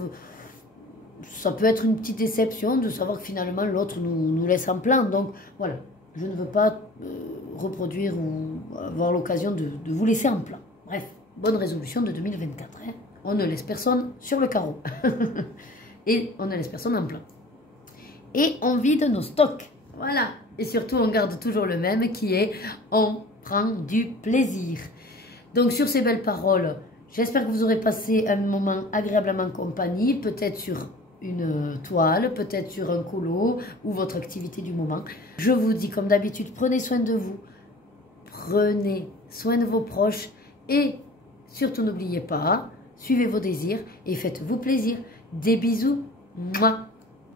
ça peut être une petite déception de savoir que finalement l'autre nous laisse en plan. Donc voilà, je ne veux pas reproduire ou avoir l'occasion de vous laisser en plan. Bref, bonne résolution de 2024. Hein. On ne laisse personne sur le carreau. Et on ne laisse personne en plan. Et on vide nos stocks. Voilà. Et surtout, on garde toujours le même qui est on prend du plaisir. Donc sur ces belles paroles, j'espère que vous aurez passé un moment agréablement en compagnie, peut-être sur une toile, peut-être sur un colo ou votre activité du moment. Je vous dis comme d'habitude, prenez soin de vous, prenez soin de vos proches et surtout n'oubliez pas, suivez vos désirs et faites-vous plaisir. Des bisous, moi.